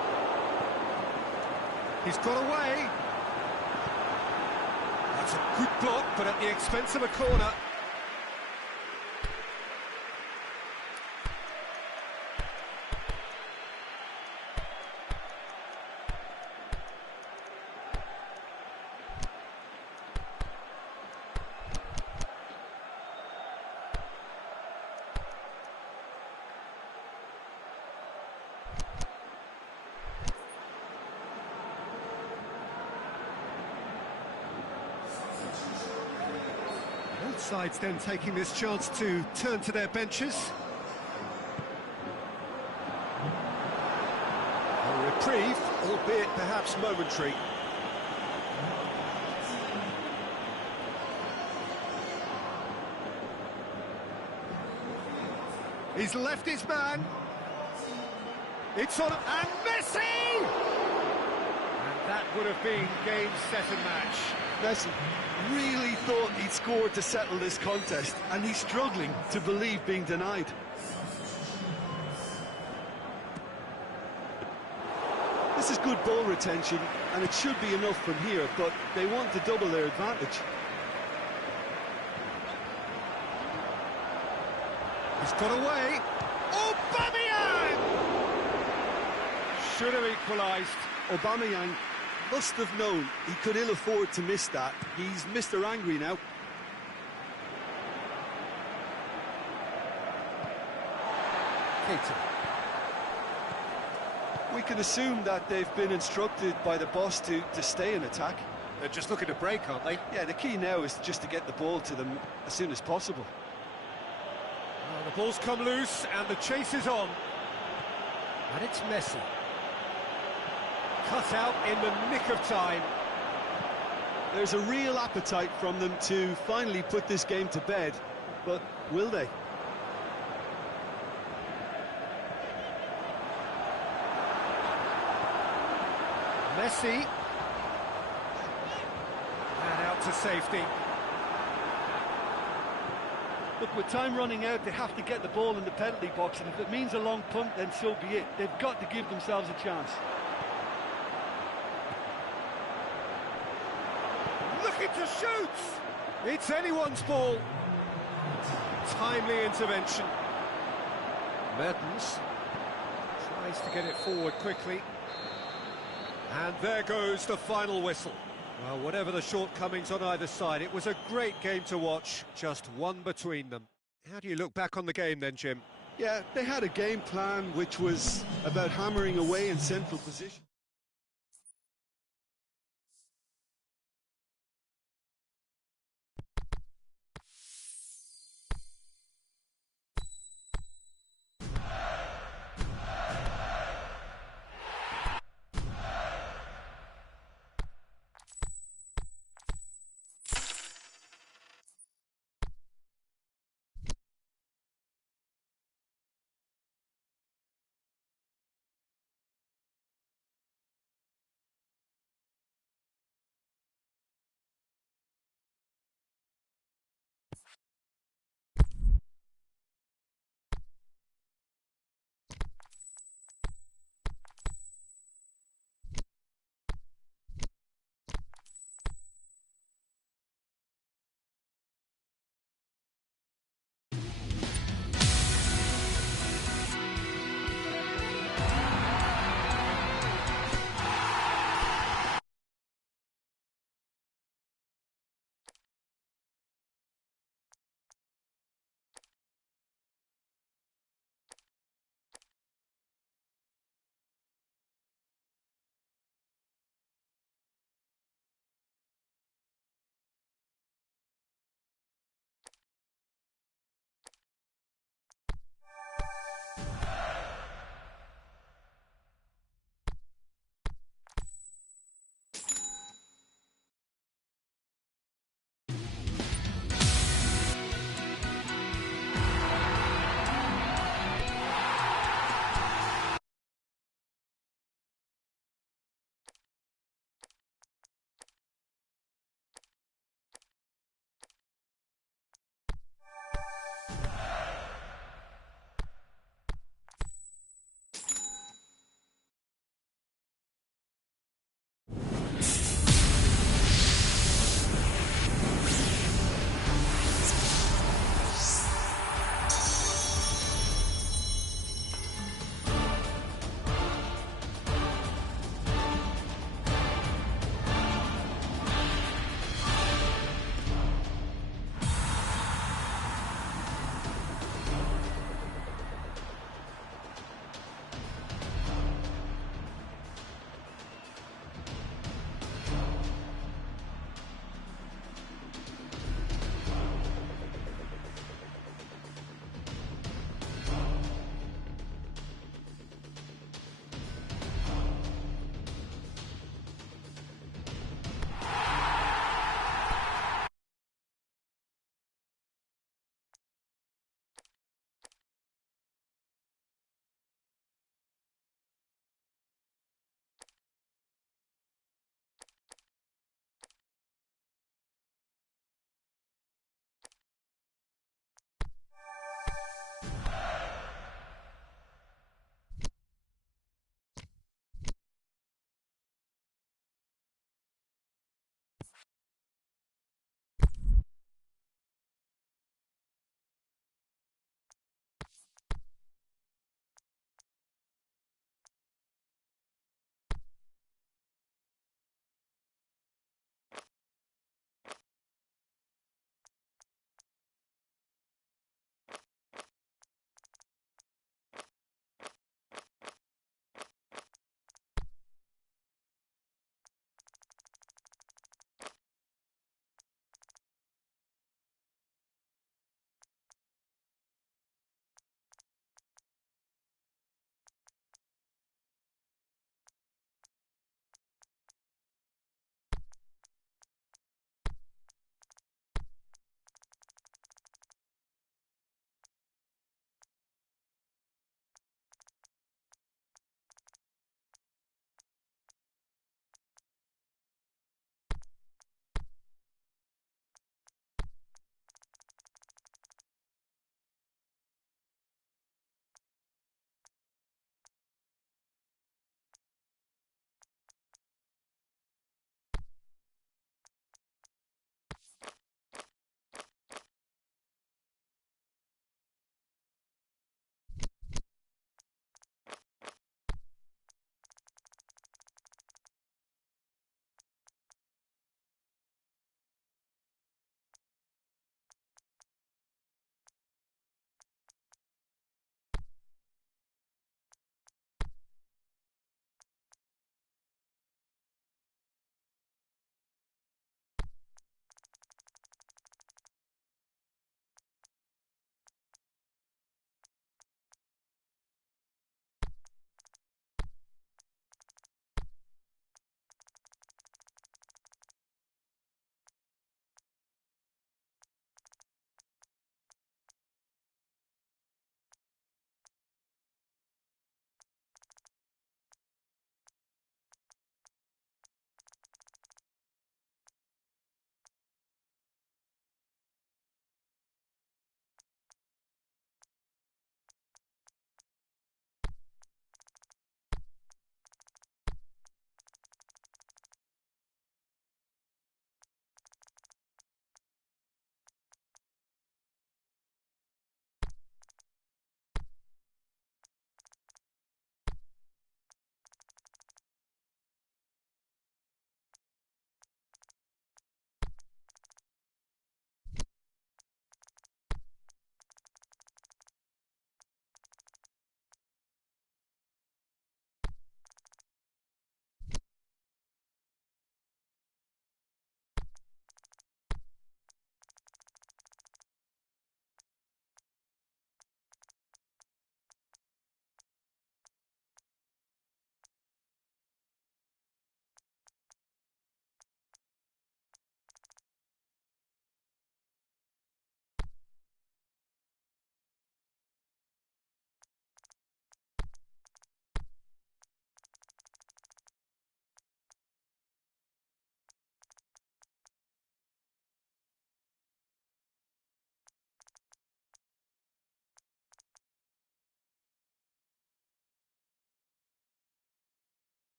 He's got away. That's a good block, but at the expense of a corner. Both sides then taking this chance to turn to their benches. A reprieve, albeit perhaps momentary. He's left his man. It's on, and Messi! And that would have been game, set and match. Messi really thought he'd scored to settle this contest, and he's struggling to believe being denied. This is good ball retention, and it should be enough from here, but they want to double their advantage. He's got away. Aubameyang! Should have equalised. Aubameyang must have known he could ill afford to miss that. He's Mr. Angry now. Keita. We can assume that they've been instructed by the boss to stay in attack. They're just looking to break, aren't they? Yeah, the key now is just to get the ball to them as soon as possible. Oh, the ball's come loose and the chase is on. And it's Messi. Cut out in the nick of time. There's a real appetite from them to finally put this game to bed, but will they? Messi. And out to safety. Look, with time running out, they have to get the ball in the penalty box, and if it means a long punt, then so be it. They've got to give themselves a chance. Looking to shoot! It's anyone's ball. Timely intervention. Mertens tries to get it forward quickly. And there goes the final whistle. Well, whatever the shortcomings on either side, it was a great game to watch, just one between them. How do you look back on the game then, Jim? Yeah, they had a game plan which was about hammering away in central position.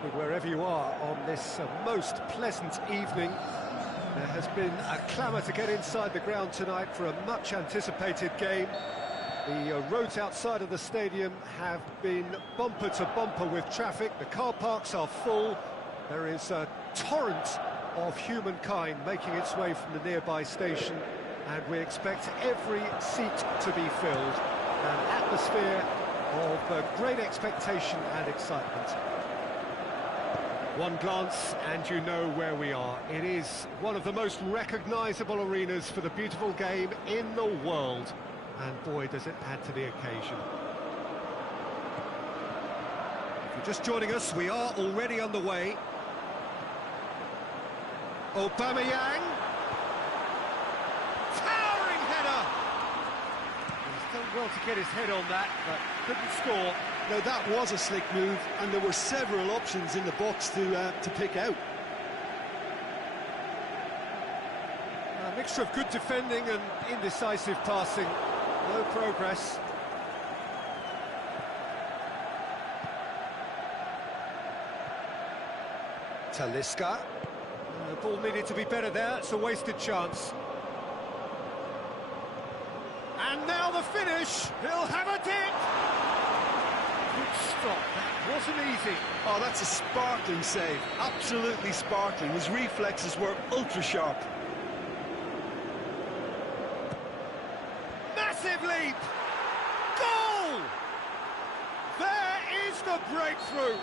evening, wherever you are on this most pleasant evening. There has been a clamour to get inside the ground tonight for a much-anticipated game. The roads outside of the stadium have been bumper to bumper with traffic. The car parks are full. There is a torrent of humankind making its way from the nearby station, and we expect every seat to be filled. An atmosphere of great expectation and excitement. One glance and you know where we are. It is one of the most recognisable arenas for the beautiful game in the world, and boy does it add to the occasion. If you're just joining us, we are already underway. Aubameyang, towering header. He's done well to get his head on that, but couldn't score. Now that was a slick move, and there were several options in the box to pick out. A mixture of good defending and indecisive passing. No progress. Talisca. The ball needed to be better there. It's a wasted chance. And now the finish. He'll have a dig. Good stop. That wasn't easy. Oh, that's a sparkling save. Absolutely sparkling. His reflexes were ultra sharp. Massive leap. Goal! There is the breakthrough.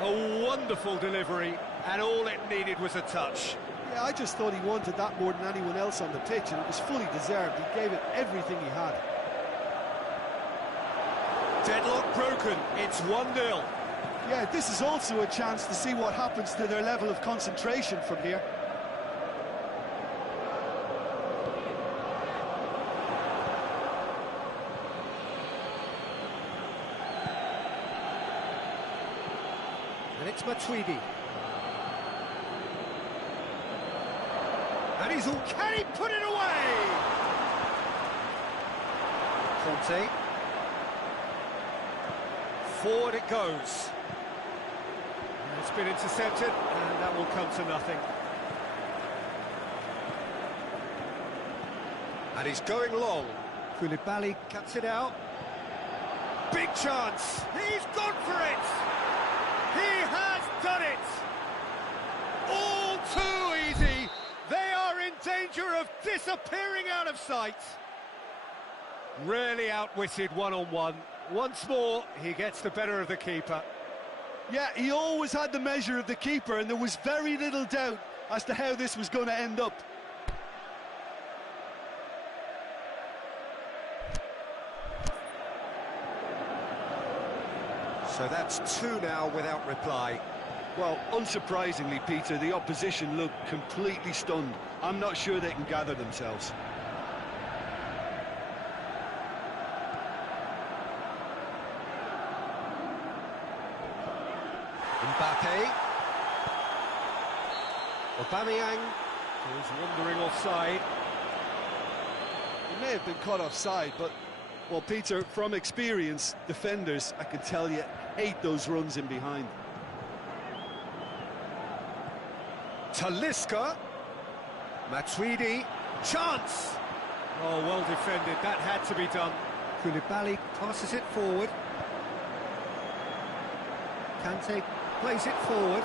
A wonderful delivery, and all it needed was a touch. Yeah, I just thought he wanted that more than anyone else on the pitch, and it was fully deserved. He gave it everything he had. Deadlock broken. It's 1-0. Yeah, this is also a chance to see what happens to their level of concentration from here. And it's Matuidi. And he's all... Can he put it away? Conte. Forward it goes. And it's been intercepted, and that will come to nothing. And he's going long. Koulibaly cuts it out. Big chance. He's gone for it. He has done it. All too easy. They are in danger of disappearing out of sight. Really outwitted one-on-one. Once more, he gets the better of the keeper. Yeah, he always had the measure of the keeper, and there was very little doubt as to how this was going to end up. So that's 2 now without reply. Well, unsurprisingly, Peter, the opposition looked completely stunned. I'm not sure they can gather themselves. Mbappe. Aubameyang is wandering offside. He may have been caught offside, but, well, Peter, from experience, defenders, I can tell you, hate those runs in behind. Talisca. Matuidi. Chance! Oh, well defended. That had to be done. Koulibaly passes it forward. Kante plays it forward.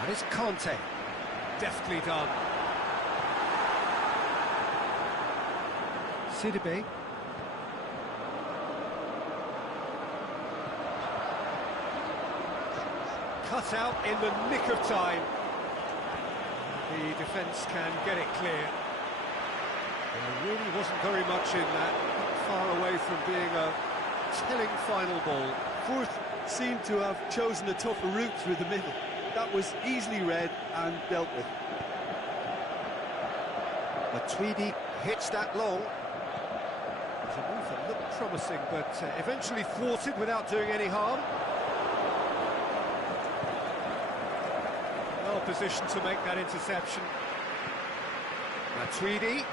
And it's Conte. Deftly done. Sidibe. Cut out in the nick of time. The defence can get it clear. There really wasn't very much in that. Not far away from being a telling final ball. Fourth seemed to have chosen a tougher route through the middle. That was easily read and dealt with. Matuidi hits that long. It's a move that looked promising, but eventually thwarted without doing any harm. Well positioned to make that interception. Matuidi.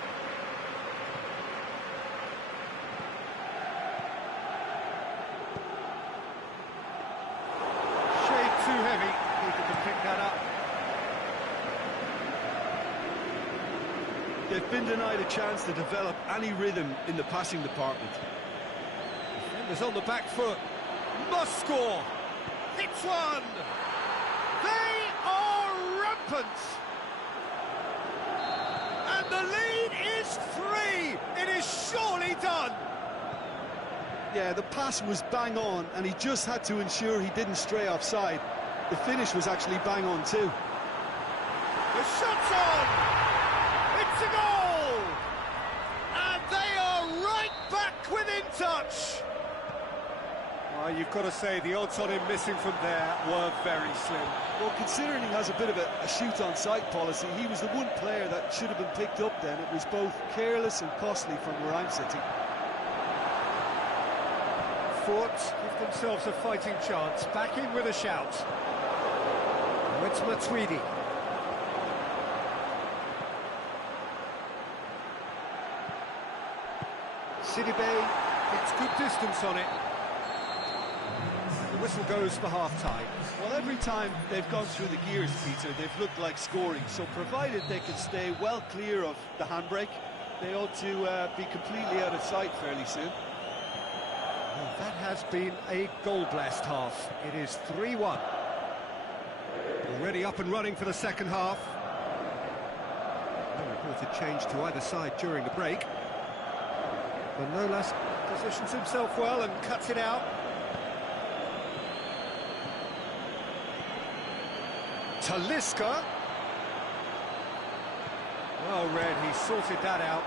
They've been denied a chance to develop any rhythm in the passing department. Defenders on the back foot. Must score. Hits one. They are rampant. And the lead is 3. It is surely done. Yeah, the pass was bang on, and he just had to ensure he didn't stray offside. The finish was actually bang on too. The shot's on. It's a goal. And they are right back within touch. Well, you've got to say the odds on him missing from there were very slim. Well, considering he has a bit of a shoot-on-sight policy, he was the one player that should have been picked up then. It was both careless and costly from where I'm sitting. Fort give themselves a fighting chance. Back in with a shout. Now it's Matuidi. Sidibe gets good distance on it. The whistle goes for half-time. Well, every time they've gone through the gears, Peter, they've looked like scoring. So provided they can stay well clear of the handbrake, they ought to be completely out of sight fairly soon. Well, that has been a goal-blessed half. It is 3-1. Already up and running for the second half. No reported change to either side during the break. Manolas positions himself well and cuts it out. Talisca. Well read, he sorted that out.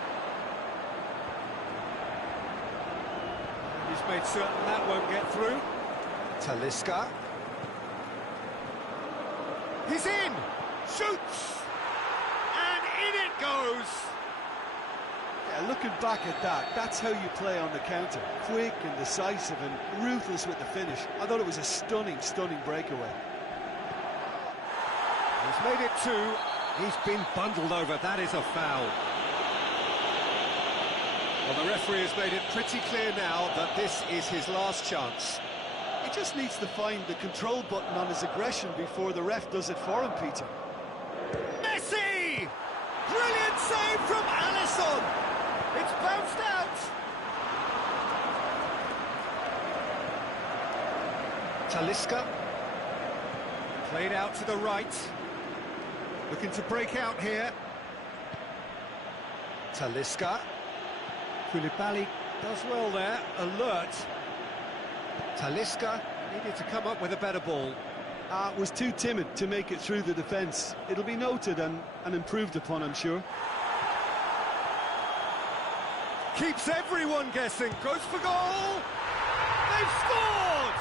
And he's made certain that won't get through. Talisca. He's in. Shoots. And in it goes. Yeah, looking back at that, that's how you play on the counter. Quick and decisive and ruthless with the finish. I thought it was a stunning, stunning breakaway. He's made it 2. He's been bundled over. That is a foul. Well, the referee has made it pretty clear now that this is his last chance. He just needs to find the control button on his aggression before the ref does it for him, Peter. Messi! Brilliant save from Alisson. It's bounced out. Talisca. Played out to the right. Looking to break out here. Talisca. Koulibaly does well there. Alert. Talisca needed to come up with a better ball. Was too timid to make it through the defence. It'll be noted and improved upon, I'm sure. Keeps everyone guessing. Goes for goal. They've scored.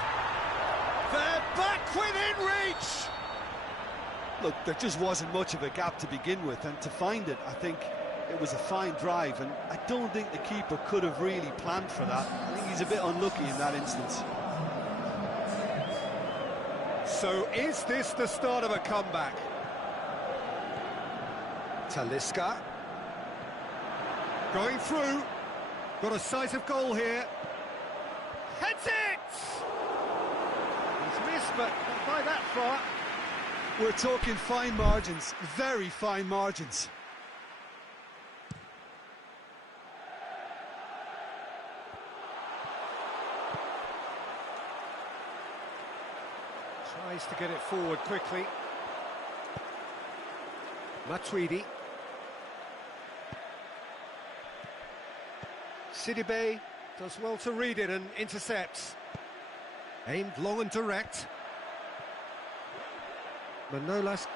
They're back within reach. Look, there just wasn't much of a gap to begin with, and to find it, I think it was a fine drive, and I don't think the keeper could have really planned for that. I think he's a bit unlucky in that instance. So is this the start of a comeback? Talisca. Going through. Got a sight of goal here. Heads it! He's missed, but not by that far. We're talking fine margins, very fine margins. Tries to get it forward quickly. Matuidi. Sidibe does well to read it and intercepts. Aimed long and direct. Manolas,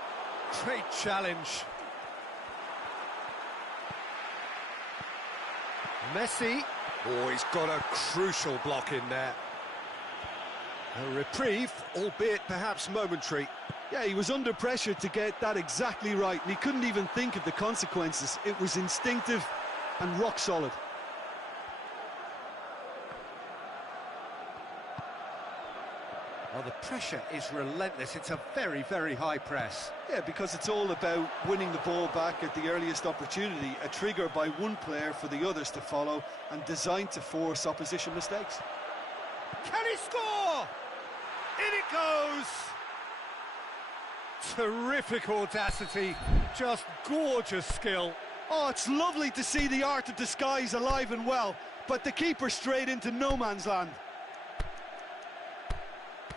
great challenge. Messi. Oh, he's got a crucial block in there. A reprieve, albeit perhaps momentary. Yeah, he was under pressure to get that exactly right, and he couldn't even think of the consequences. It was instinctive and rock solid. Well, the pressure is relentless. It's a very, very high press. Yeah, because it's all about winning the ball back at the earliest opportunity, a trigger by one player for the others to follow, and designed to force opposition mistakes. Can he score? In it goes! Terrific audacity, just gorgeous skill. Oh, it's lovely to see the art of disguise alive and well, but the keeper straight into no man's land.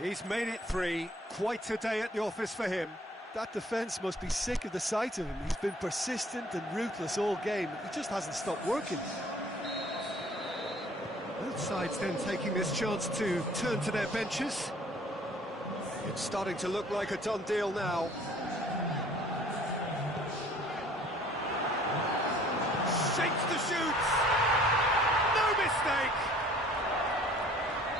He's made it free. Quite a day at the office for him. That defence must be sick of the sight of him. He's been persistent and ruthless all game. He just hasn't stopped working. Both sides then taking this chance to turn to their benches. It's starting to look like a done deal now. Shakes the shoots. No mistake.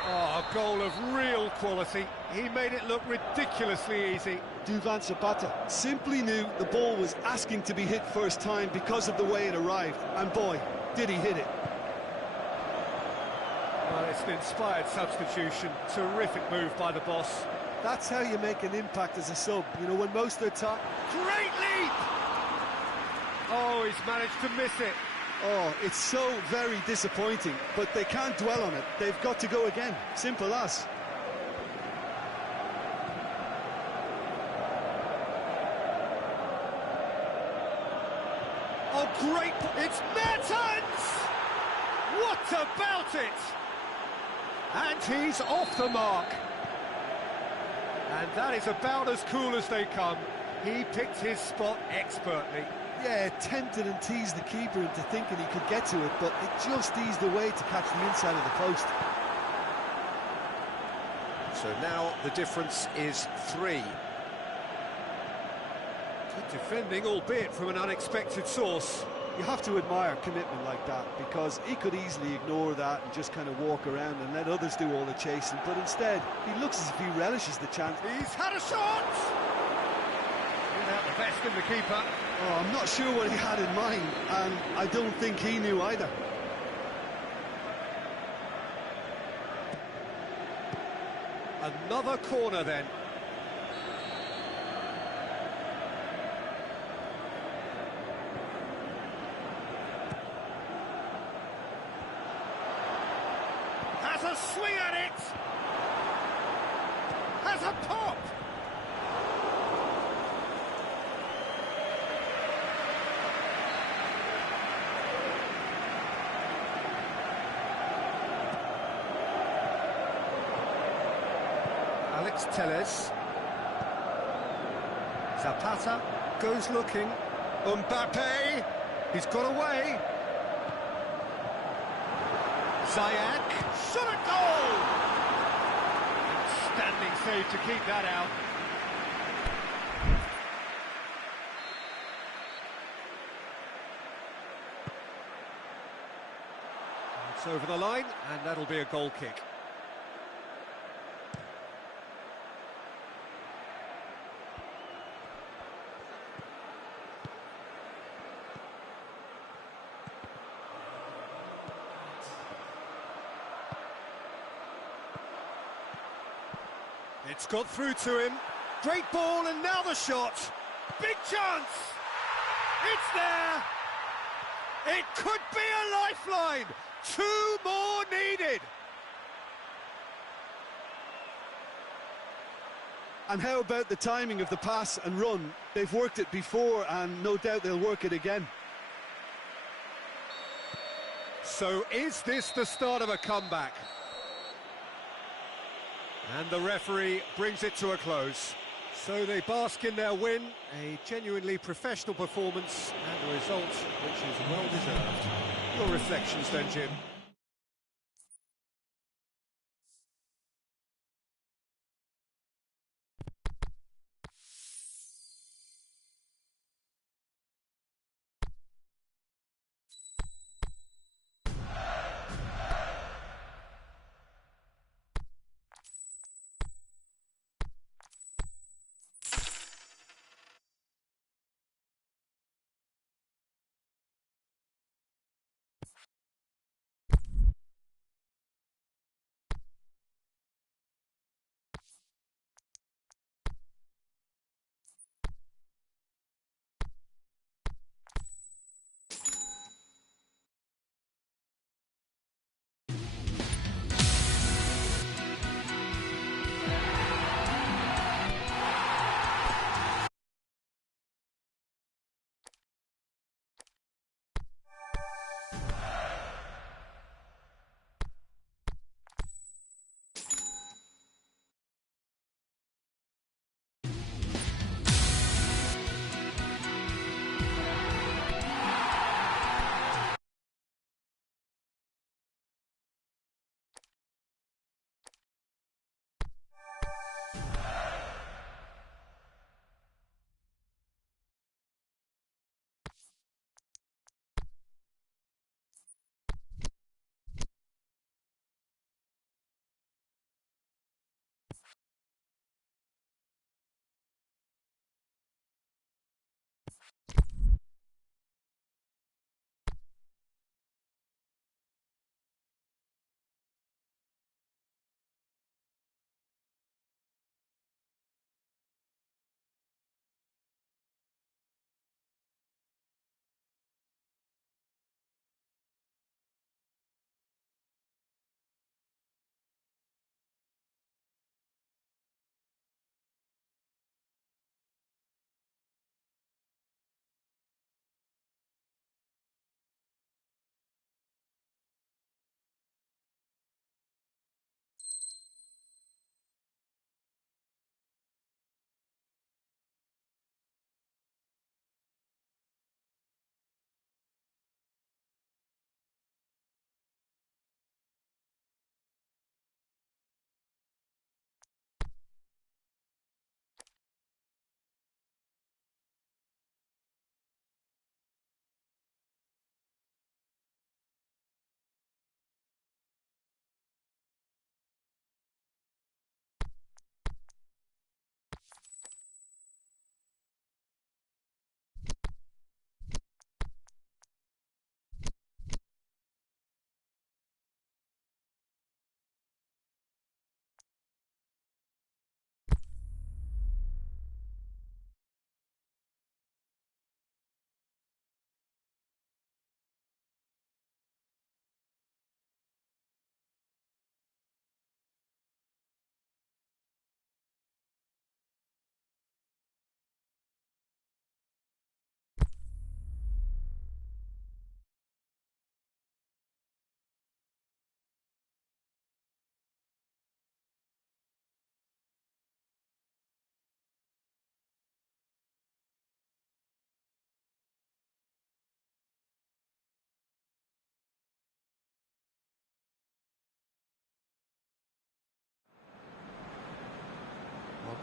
Oh, a goal of real quality. He made it look ridiculously easy. Duvan Zapata simply knew the ball was asking to be hit first time because of the way it arrived. And boy, did he hit it. Well, it's an inspired substitution. Terrific move by the boss. That's how you make an impact as a sub. You know, when most of their time... Great leap! Oh, he's managed to miss it. Oh, it's so very disappointing, but they can't dwell on it. They've got to go again. Simple as. Oh, great! It's Mertens! What about it? And he's off the mark. And that is about as cool as they come. He picked his spot expertly. Yeah, tempted and teased the keeper into thinking he could get to it, but it just eased away to catch the inside of the post. So now the difference is 3. Good defending, albeit from an unexpected source. You have to admire commitment like that, because he could easily ignore that and just kind of walk around and let others do all the chasing, but instead, he looks as if he relishes the chance. He's had a shot! Without the best in the keeper. Oh, I'm not sure what he had in mind, and I don't think he knew either. Another corner then. Has a swing at it! Has a pop! Alex Telles. Zapata goes looking. Mbappe, he's got away. Ziyech, Shot a goal! standing save to keep that out. It's over the line, and that'll be a goal kick. It's got through to him. Great ball, and now the shot. Big chance! It's there! It could be a lifeline. 2 more needed. And how about the timing of the pass and run? They've worked it before, and no doubt they'll work it again. So is this the start of a comeback? And the referee brings it to a close. So they bask in their win, a genuinely professional performance, and a result which is well deserved. Your reflections then, Jim?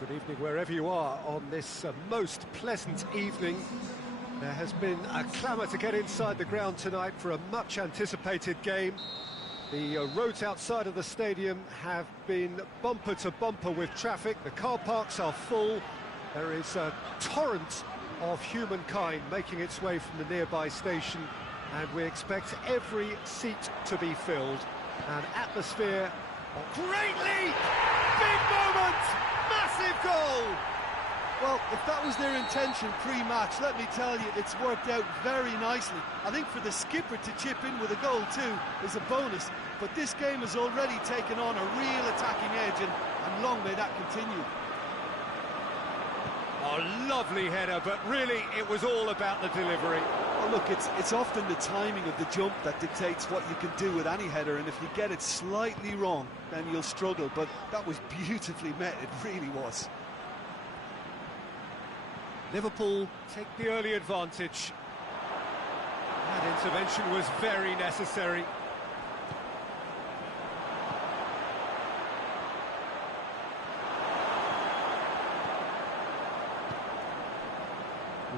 Good evening wherever you are on this most pleasant evening. There has been a clamour to get inside the ground tonight for a much anticipated game. The roads outside of the stadium have been bumper to bumper with traffic. The car parks are full. There is a torrent of humankind making its way from the nearby station, and we expect every seat to be filled. An atmosphere. Great lead! Big moment! Massive goal! Well, if that was their intention pre-match, let me tell you, it's worked out very nicely. I think for the skipper to chip in with a goal too is a bonus, but this game has already taken on a real attacking edge, and long may that continue. Oh, lovely header, but really it was all about the delivery. Well, look, it's often the timing of the jump that dictates what you can do with any header, and if you get it slightly wrong, then you'll struggle, but that was beautifully met, it really was. Liverpool take the early advantage. That intervention was very necessary.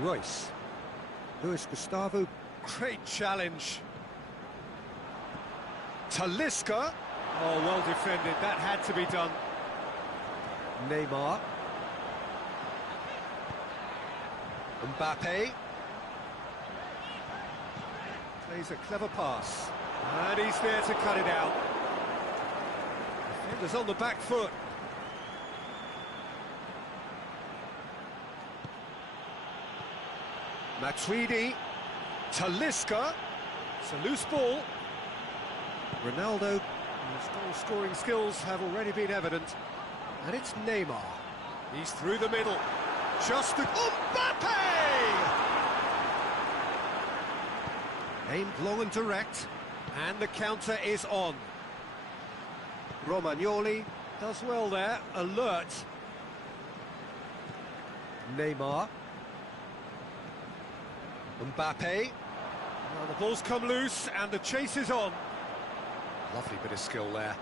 Royce. Luis Gustavo. Great challenge. Talisca. Oh, well defended. That had to be done. Neymar. Mbappe. Plays a clever pass. And he's there to cut it out. Defenders on the back foot. Matuidi. Talisca. It's a loose ball. Ronaldo. His goal-scoring skills have already been evident. And it's Neymar. He's through the middle. Just the... Mbappe! Aimed long and direct. And the counter is on. Romagnoli. Does well there. Alert. Neymar. Mbappe. Now the ball's come loose and the chase is on. Lovely bit of skill there.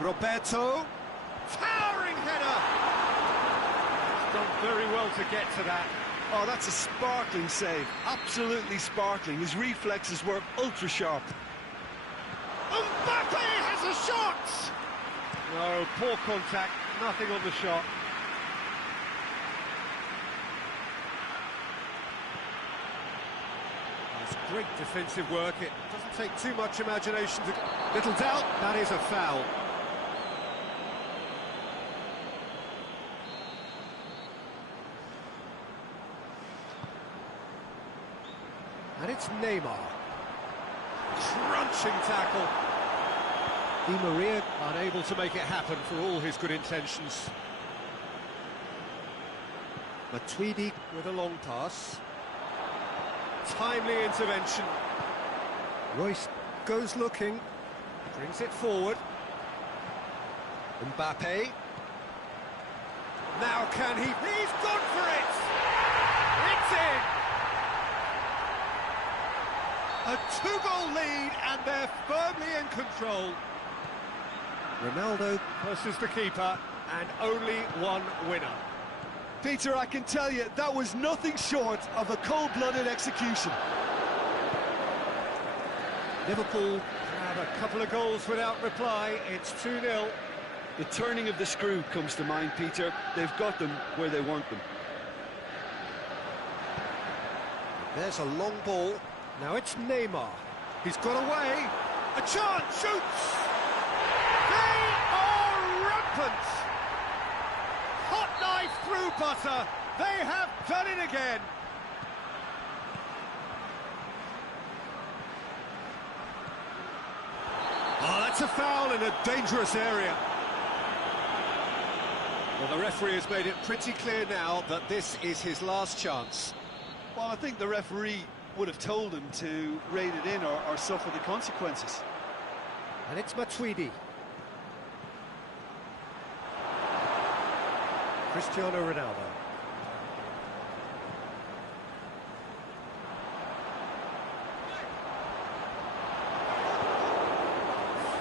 Roberto. Towering header! He's done very well to get to that. Oh, that's a sparkling save. Absolutely sparkling. His reflexes were ultra sharp. Mbappe has a shot! No, poor contact. Nothing on the shot. That's great defensive work. It doesn't take too much imagination to... Little doubt, that is a foul. And it's Neymar. Crunching tackle. Di Maria. Unable to make it happen for all his good intentions. Matuidi. With a long pass. Timely intervention. Royce goes looking. Brings it forward. Mbappe. Now can he... He's gone for it! It's in! A two-goal lead, and they're firmly in control. Ronaldo Versus the keeper, and only one winner. Peter, I can tell you, that was nothing short of a cold-blooded execution. Liverpool Have a couple of goals without reply. It's 2-0. The turning of the screw comes to mind, Peter. They've got them where they want them. There's a long ball. Now it's Neymar. He's got away. A chance, shoots! They are rampant! Hot knife through butter. They have done it again. Oh, that's a foul in a dangerous area. Well, the referee has made it pretty clear now that this is his last chance. Well, I think the referee would have told him to rate it in or suffer the consequences. And it's Matuidi. Cristiano Ronaldo.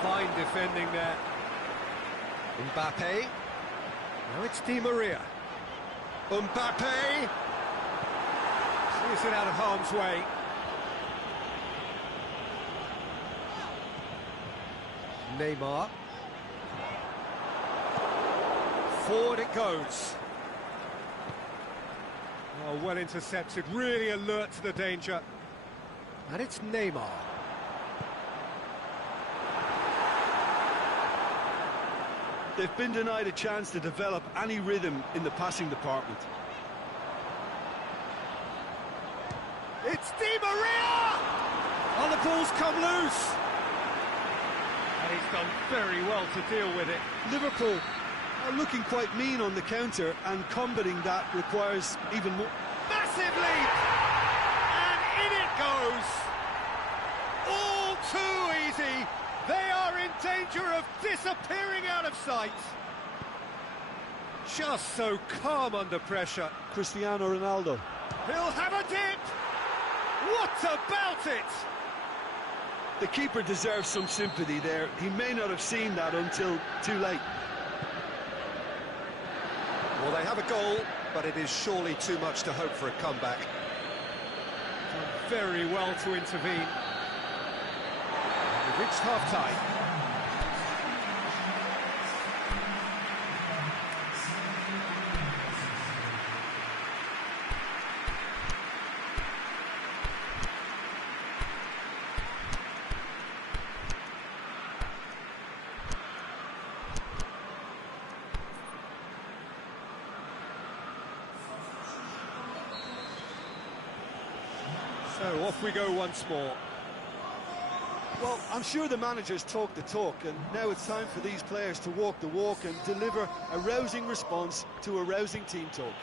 Fine defending there. Mbappe. Now it's Di Maria. Mbappe. Clears it out of harm's way. Neymar. Forward it goes. Oh, well intercepted, really alert to the danger. And it's Neymar. They've been denied a chance to develop any rhythm in the passing department. It's Di Maria! Oh, the ball's come loose. And he's done very well to deal with it. Liverpool are looking quite mean on the counter, and combating that requires even more. Massive leap! And in it goes! All too easy! They are in danger of disappearing out of sight! Just so calm under pressure. Cristiano Ronaldo. He'll have a dip! What about it? The keeper deserves some sympathy there. He may not have seen that until too late. Well, they have a goal, but it is surely too much to hope for a comeback. Done very well to intervene. We've reached half-time. So off we go once more. Well, I'm sure the managers talk the talk, and now it's time for these players to walk the walk and deliver a rousing response to a rousing team talk.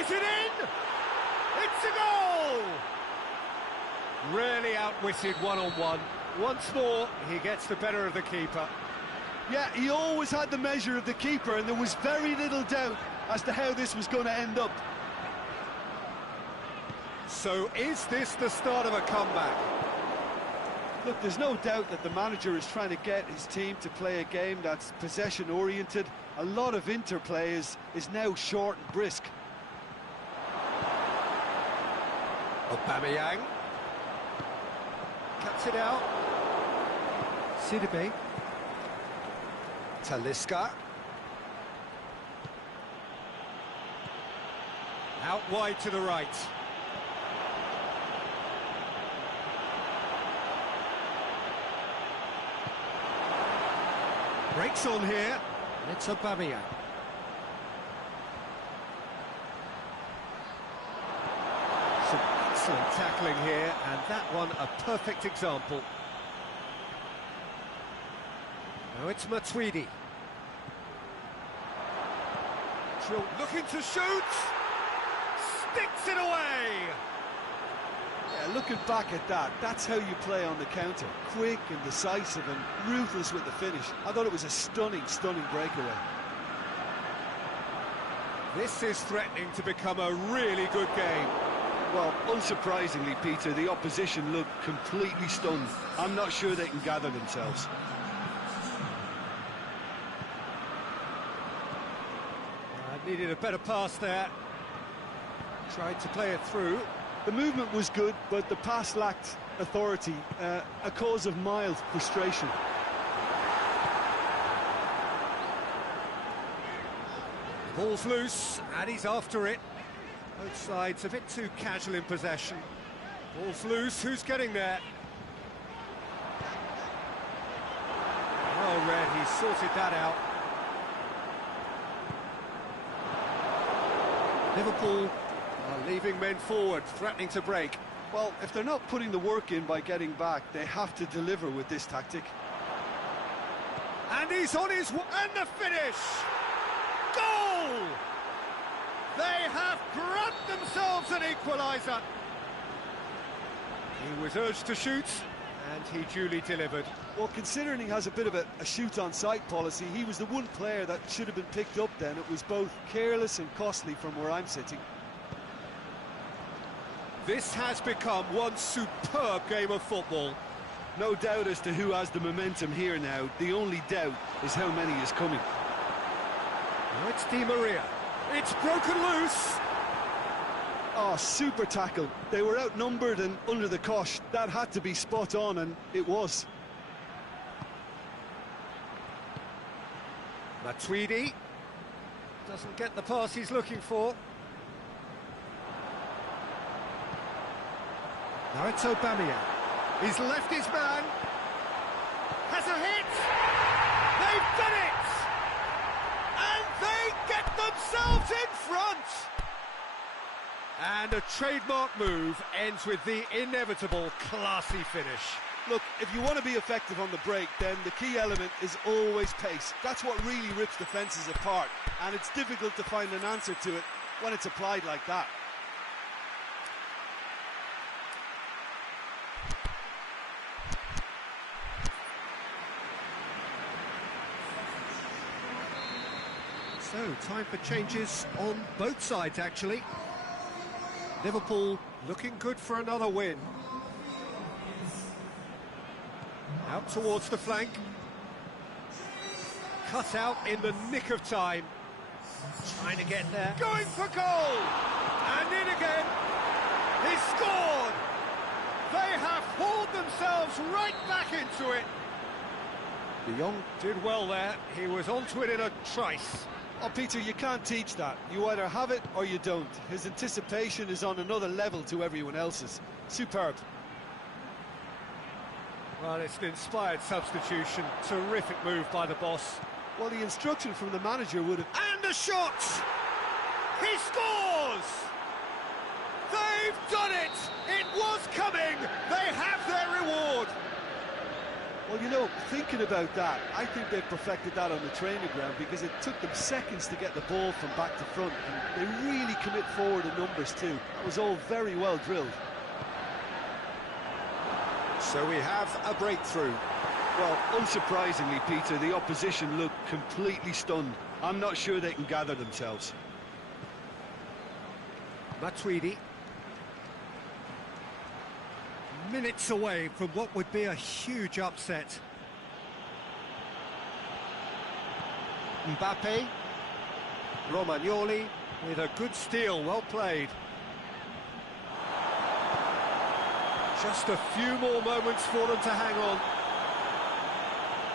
Is it in? It's a goal! Really outwitted one-on-one. Once more, he gets the better of the keeper. Yeah, he always had the measure of the keeper, and there was very little doubt as to how this was going to end up. So is this the start of a comeback? Look, there's no doubt that the manager is trying to get his team to play a game that's possession-oriented. A lot of interplay is now short and brisk. Aubameyang. Cuts it out. Sidibe. Talisca. Out wide to the right. Breaks on here, and it's Aubameyang. Some excellent tackling here, and that one a perfect example. Now it's Matuidi. Looking to shoot! Sticks it away! Yeah, looking back at that, that's how you play on the counter. Quick and decisive and ruthless with the finish. I thought it was a stunning, stunning breakaway. This is threatening to become a really good game. Well, unsurprisingly, Peter, the opposition look completely stunned. I'm not sure they can gather themselves. Needed a better pass there. Tried to play it through. The movement was good, but the pass lacked authority, a cause of mild frustration. Ball's loose, and he's after it. Both sides a bit too casual in possession. Ball's loose, who's getting there? Well read, he's sorted that out. Liverpool are leaving men forward, threatening to break. Well, if they're not putting the work in by getting back, they have to deliver with this tactic. And he's on his... and the finish! Goal! They have grabbed themselves an equaliser. He was urged to shoot, and he duly delivered. Well, considering he has a bit of a shoot-on-sight policy, he was the one player that should have been picked up then. It was both careless and costly from where I'm sitting. This has become one superb game of football. No doubt as to who has the momentum here now. The only doubt is how many is coming. Now it's Di Maria. It's broken loose. Oh, super tackle. They were outnumbered and under the cosh. That had to be spot on, and it was. Matuidi doesn't get the pass he's looking for. Now it's Aubameyang. He's left his man. Has a hit. They've done it. And they get themselves in front. And a trademark move ends with the inevitable classy finish. Look, if you want to be effective on the break, then the key element is always pace. That's what really rips defences apart, and it's difficult to find an answer to it when it's applied like that. So, time for changes on both sides, actually. Liverpool looking good for another win. Out towards the flank. Cut out in the nick of time. Trying to get there. Going for goal! And in again. He scored! They have hauled themselves right back into it. De Jong did well there. He was onto it in a trice. Oh, Peter, you can't teach that. You either have it or you don't. His anticipation is on another level to everyone else's. Superb. Well, it's an inspired substitution. Terrific move by the boss. Well, the instruction from the manager would have... And a shot! He scores! They've done it! It was coming! They have their reward! Well, you know, thinking about that, I think they've perfected that on the training ground because it took them seconds to get the ball from back to front, and they really commit forward in numbers too. That was all very well drilled. So we have a breakthrough. Well, unsurprisingly, Peter, the opposition look completely stunned. I'm not sure they can gather themselves. Matuidi. Minutes away from what would be a huge upset. Mbappe. Romagnoli with a good steal, well played. Just a few more moments for them to hang on.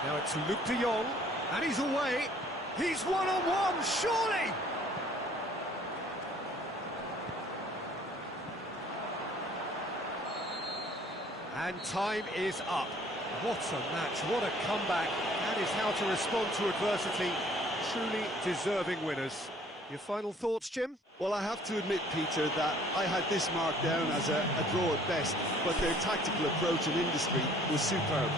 Now it's Luke de Jong, and he's away. He's one-on-one, surely! And time is up. What a match, what a comeback. That is how to respond to adversity. Truly deserving winners. Your final thoughts, Jim? Well, I have to admit, Peter, that I had this marked down as a draw at best, but their tactical approach and industry was superb.